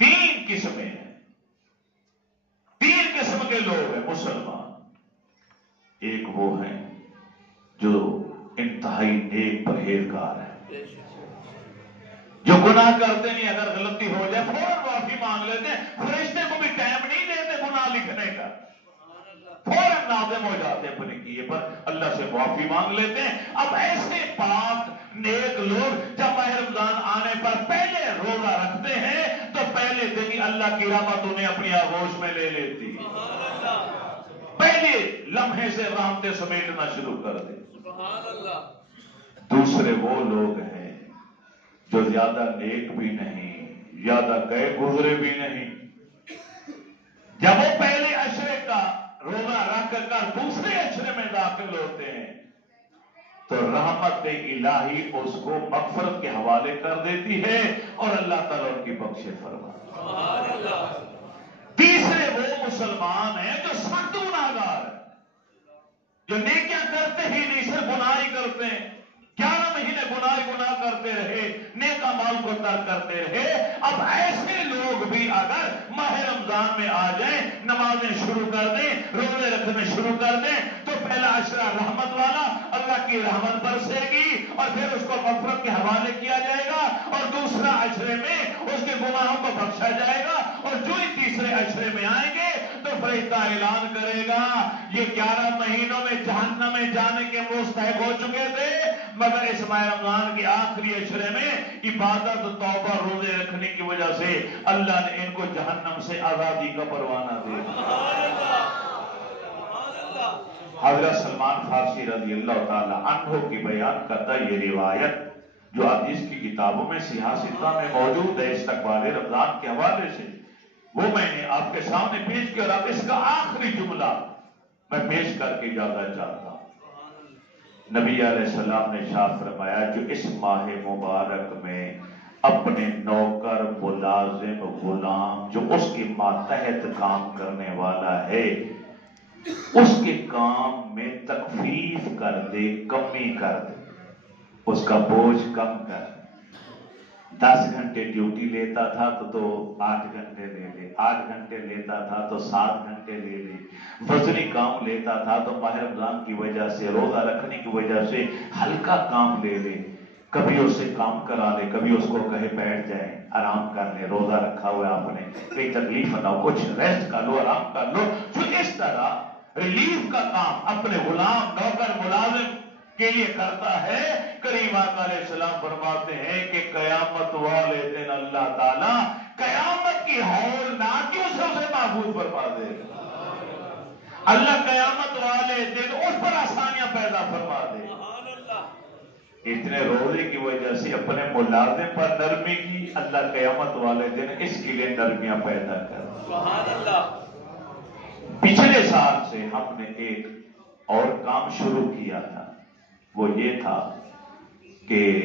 تین قسمیں ہیں، تین قسم کے لوگ ہیں مسلمان۔ ایک وہ ہیں جو انتہائی نیک پرہیزگار ہیں، جو گناہ کرتے نہیں، اگر غلطی ہو جائے فوراً معافی مانگ لیتے ہیں، فرشتے کو بھی ٹائم نہیں دیتے گناہ لکھنے کا، فوراً نازم ہو جاتے ہیں اپنے کیے پر، اللہ سے معافی مانگ لیتے ہیں۔ اب ایسے پاک نیک لوگ جب ماہ رمضان آنے پر پہلے روزہ رکھتے ہیں تو پہلے دن ہی اللہ کی رحمت انہیں اپنی آغوش میں لے لیتی ہے، پہلے لمحے سے رحمتیں سمیٹنا شروع کر دی۔ سبحان اللہ۔ دوسرے وہ لوگ ہیں جو زیادہ نیک بھی نہیں، زیادہ گئے گزرے بھی نہیں، جب وہ پہلے عشرے کا روزہ رکھ کر دوسرے عشرے میں داخل ہوتے ہیں تو رحمت الہی اس کو مغفرت کے حوالے کر دیتی ہے اور اللہ تعالیٰ ان کی بخشش فرماتا ہے۔ سبحان اللہ۔ تیسرے وہ مسلمان ہیں جو سخت گناہگار ہیں، جو نیکیاں کرتے ہی نہیں، صرف گناہ ہی کرتے ہیں، 11 مہینے گناہ کرتے رہے، نیک اعمال کو ترک کرتے رہے۔ اب ایسے لوگ بھی اگر ماہ رمضان میں آ جائیں، نمازیں شروع کر دیں، روزے رکھنے شروع کر دیں تو پہلا عشرہ رحمت والا، اللہ کی رحمت برسے گی اور پھر اس کو مغفرت کے حوالے کیا جائے گا، اور دوسرا عشرے میں اس کے گناہوں کو بخشا جائے گا، اور جو ہی تیسرے عشرے میں آئیں گے تو فرشتہ اعلان کرے گا یہ 11 مہینوں میں جہنم میں جانے کے مستحق ہو چکے تھے، مگر اس ماہ رمضان کے آخری عشرے میں عبادت، توبہ، روزے رکھنے کی وجہ سے اللہ نے ان کو جہنم سے آزادی کا پروانہ دیا۔ حضرت سلمان فارسی رضی اللہ تعالی عنہ کی بیان کرتا یہ روایت جو حدیث کی کتابوں میں سیاہ ستہ میں موجود ہے استقبال رمضان کے حوالے سے، وہ میں نے آپ کے سامنے پیش کیا، اور اب اس کا آخری جملہ میں پیش کر کے جانا چاہتا ہوں۔ نبی علیہ السلام نے ارشاد فرمایا جو اس ماہ مبارک میں اپنے نوکر، ملازم، غلام جو اس کے ماتحت کام کرنے والا ہے اس کے کام میں تخفیف کر دے، کمی کر دے، اس کا بوجھ کم کر، 10 گھنٹے ڈیوٹی لیتا تھا تو 8 گھنٹے لے لے، 8 گھنٹے لیتا تھا تو 7 گھنٹے لے لے، وزنی کام لیتا تھا تو ماہ رمضان کی وجہ سے، روزہ رکھنے کی وجہ سے ہلکا کام لے لے، کبھی اس سے کام کرا لے، کبھی اس کو کہے بیٹھ جائیں آرام کر لیں، روزہ رکھا ہوا ہے آپ نے، کوئی تکلیف نہ ہو، کچھ ریسٹ کر لو، آرام کر لو. جو اس طرح ریلیف کا کام اپنے غلام نوکر ملازم کے لیے کرتا ہے، کریم آقا علیہ السلام فرماتے ہیں کہ قیامت والے دن اللہ تعالیٰ قیامت کی ہولناکیوں سے اسے محفوظ فرما دے. اللہ قیامت والے دن اس پر آسانیاں پیدا فرما دے. سبحان اللہ. اتنے روزے کی وجہ سے اپنے ملازم پر نرمی کی، اللہ قیامت والے دن اس کے لیے نرمیاں پیدا کر. سبحان اللہ. پچھلے سال سے ہم نے ایک اور کام شروع کیا تھا، وہ یہ تھا کہ